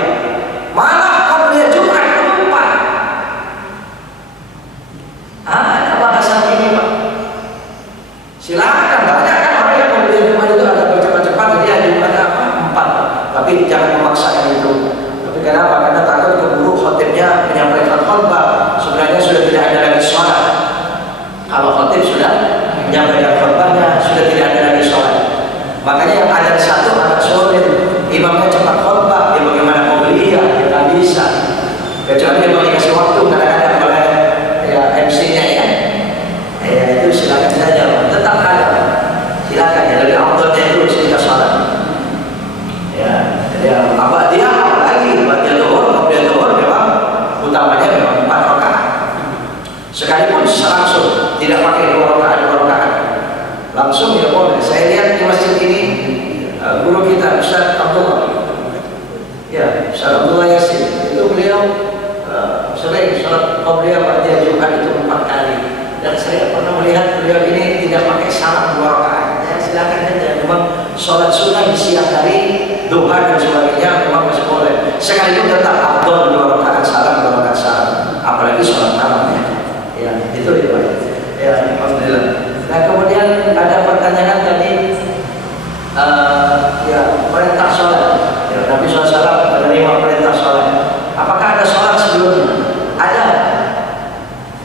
Malah qobliyah Jumat 4. Ada bahasan ini Pak. Silakan, banyak kan orang yang qobliyah Jumat itu ada cepat-cepat, jadi ada Jumat 4. Tapi jangan memaksakan itu. Tapi kenapa? Karena takut keburu khotibnya menyampaikan khutbah, sebenarnya sudah tidak ada lagi sholat. Kalau khotib sudah menyampaikan khutbahnya, sudah tidak ada lagi sholat. Makanya yang ada satu agak sulit, imamnya cepat khutbah, ya bagaimana qobliyah, kita bisa. Kecuali memang dikasih waktu kadang-kadang oleh ya, MC-nya ya. Ya itu silakan saja, tetap ada. Silakan ya, lebih afdalnya itu ketika sholat. Ya, apa dia apalagi ba'diyah zuhur, qobliyah zuhur memang utamanya memang 4 rakaat. Sekalipun langsung tidak pakai 2 rakaat, langsung ya boleh. Saya lihat di masjid ini guru kita Ustaz Abdullah, ya Ustaz Abdullah Yasin, itu beliau sering sholat qobliyah ba'diyah Jumat itu 4 kali. Dan saya pernah melihat beliau ini tidak pakai salam 2 rakaat. Ya silakan saja. Memang sholat sunnah di siang hari, duha dan sebagainya memang masih boleh. Sekalipun tetap afdal 2 rakaat salam, 2 rakaat salam. Apalagi sholat malam ya. Ya itu ya Pak. Ya alhamdulillah. Nah kemudian ada pertanyaan tadi, ya perintah sholat. Ya Nabi SAW menerima perintah sholat. Apakah ada sholat sebelumnya? Ada.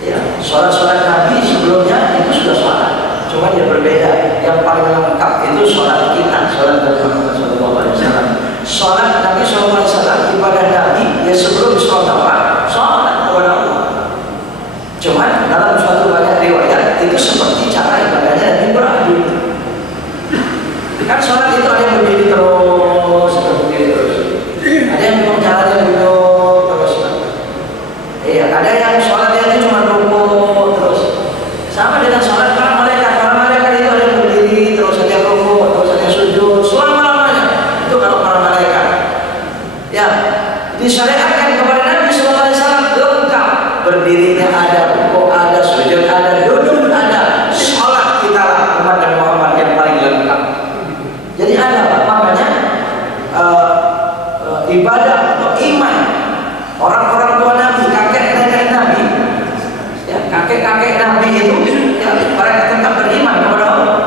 Ya sholat Nabi sebelumnya itu sudah sholat. Cuma dia berbeda. Yang paling lengkap itu sholat kita, sholat Nabi Muhammad SAW. Sholat Nabi SAW, ibadah Nabi ya sebelum sholat apa? Sholat kepada Allah. Cuma dalam suatu banyak riwayat itu seperti cara ibadahnya Nabi Ibrahim. Kan sholat itu ada yang berdiri terus, ada yang memang caranya duduk terus. Iya, ada yang sholatnya itu cuma rukuk terus. Sama dengan sholat para malaikat. Para malaikat itu ada yang berdiri terus, ada yang rukuk terus, ada yang sujud selama-lamanya. Itu kalau para malaikat. Ya, disyariatkan kepada Nabi SAW lengkap. Berdirinya ada, rukuk ada, sujud ada, duduk ada. Sholat kita lah umat Nabi Muhammad yang paling lengkap. Jadi ada Pak, makanya ibadah atau iman orang-orang tua Nabi, kakek nenek Nabi, ya kakek-kakek Nabi itu, ya mereka tetap beriman kepada Allah.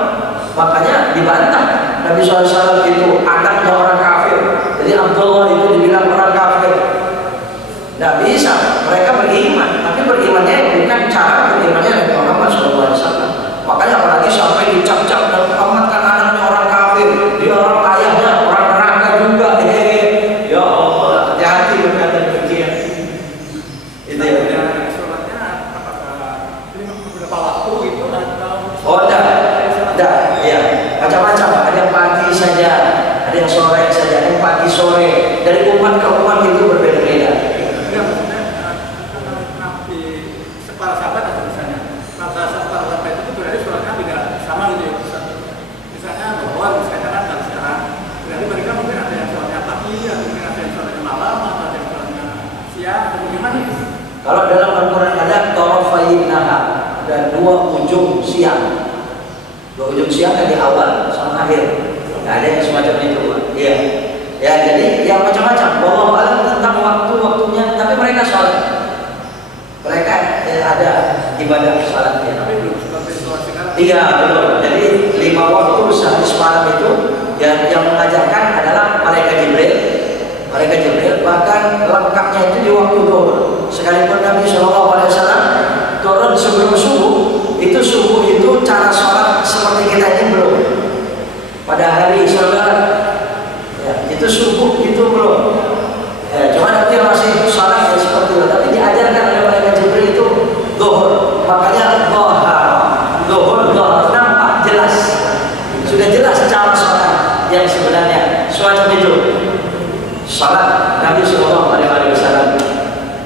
Makanya dibantah Nabi SAW itu anaknya orang kafir. Jadi Abdullah itu dibilang orang kafir. Tidak bisa, mereka beriman, tapi berimannya bukan cara berimannya Nabi Muhammad SAW. Makanya apalagi sampai dicap-cap dan Muhammad kan anaknya orang kafir, dia orang ayahnya orang neraka juga. Ya Allah, hati-hati berkata demikian. Itu ya. Oh, ada, ya, macam-macam. Ada yang pagi saja, ada yang sore saja, ada yang pagi sore. Dari umat ke umat itu berbeda-beda. Para sahabat atau misalnya para sahabat itu berarti sholatnya tidak sama gitu ya. Misalnya bahwa misalnya kan kalau sekarang berarti mereka mungkin ada yang sholatnya pagi, atau mungkin ada yang sholatnya malam, atau ada yang sholatnya siang, atau bagaimana ya? Kalau dalam Al-Quran ada tarafayn nahar, ada 2 ujung siang. 2 ujung siang kan di awal sama akhir. Nggak ada yang semacam itu, Pak. Iya. Ya, jadi yang macam-macam. Wallahu a'lam tentang waktu-waktunya, tapi mereka sholat. Mereka ada ibadah sholatnya. Tapi belum sampai sekarang. Iya betul. Jadi 5 waktu sehari semalam itu yang mengajarkan adalah malaikat Jibril. Malaikat Jibril bahkan lengkapnya itu di waktu zuhur. Sekalipun Nabi SAW turun sebelum subuh, itu subuh itu cara sholat seperti kita ini belum. Pada hari saudara, ya, itu subuh itu belum. Ya, cuma nanti masih sholat ya seperti itu. Tapi diajarkan oleh malaikat Jibril itu zuhur. Makanya zuhur nampak jelas. Sudah jelas cara sholat yang sebenarnya semacam itu. Sholat Nabi Sallallahu Alaihi Wasallam.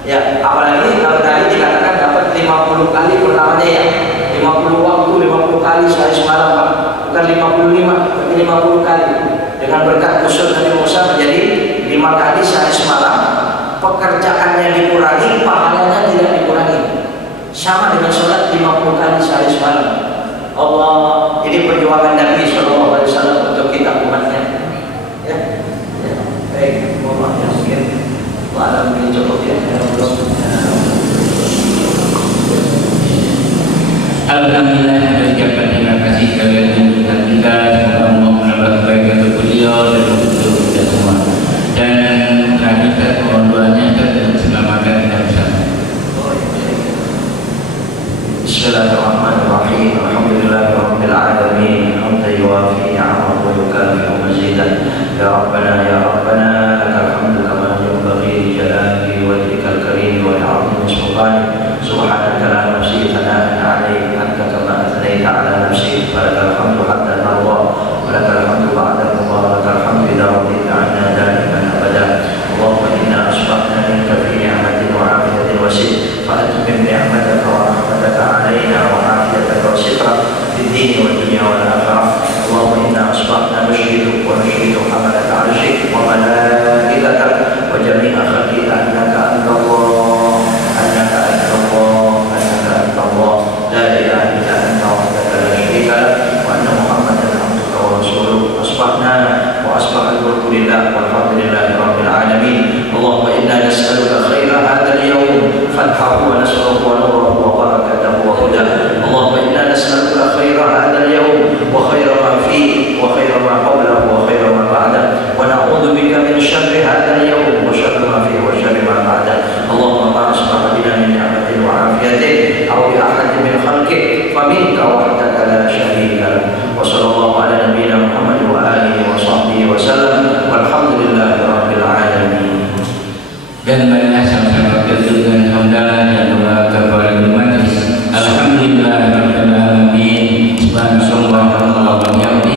Ya, apalagi kalau tadi dikatakan dapat 50 kali pertamanya ya, 50 waktu, 50 kali sehari semalam Pak. Bukan 55, tapi 50 kali. Dengan berkat usul Nabi Musa menjadi 5 kali sehari semalam. Pekerjaannya dikurangi, pahalanya tidak dikurangi. Sama dengan sholat 50 kali sehari semalam. Allah, ini perjuangan Nabi Sallallahu Alaihi Wasallam untuk kita umatnya. Ya. Baik, Allah yang sekian. Walau ini cukup ya. Alhamdulillah, mengucapkan terima kasih kepada kita. Semoga Allah menambah kebaikan untuk beliau dan untuk kita semua. Dan terakhir saya mohon doanya dan selamatkan kita bersama. Bismillahirrahmanirrahim. Alhamdulillahirabbil alamin. Hamdan yuwafi ni'amahu wa yukafi'u mazidah. Ya Rabbana ya Rabbana lakal hamdu kama yanbaghi li jalali wajhikal karim wa li'azimi sultanik. Subhanaka la nuhsi thana'an 'alaik anta kama athnaita 'ala nafsik. Falakal hamdu hatta tarda wa lakal hamdu ba'da ridha wa lakal hamdu idza radita 'anna daiman abada. Allahumma inna asbahna minka fi ni'matin wa 'afiyatin wa sidq. فأتمم نعمتك ورحمتك علينا وعافيتك وسترك في الدين والدنيا والآخرة. اللهم إنا أصبحنا نشهدك ونشهد حملة عرشك وملائكتك وجميع خلقك أنك أنت الله، أنك أنت الله، أنك أنت الله، لا إله إلا أنت وحدك لا شريك لك، وأن محمدا عبدك ورسولك. أصبحنا وأصبح الملك لله والحمد لله رب العالمين. اللهم إنا نسألك خير هذا اليوم فتحه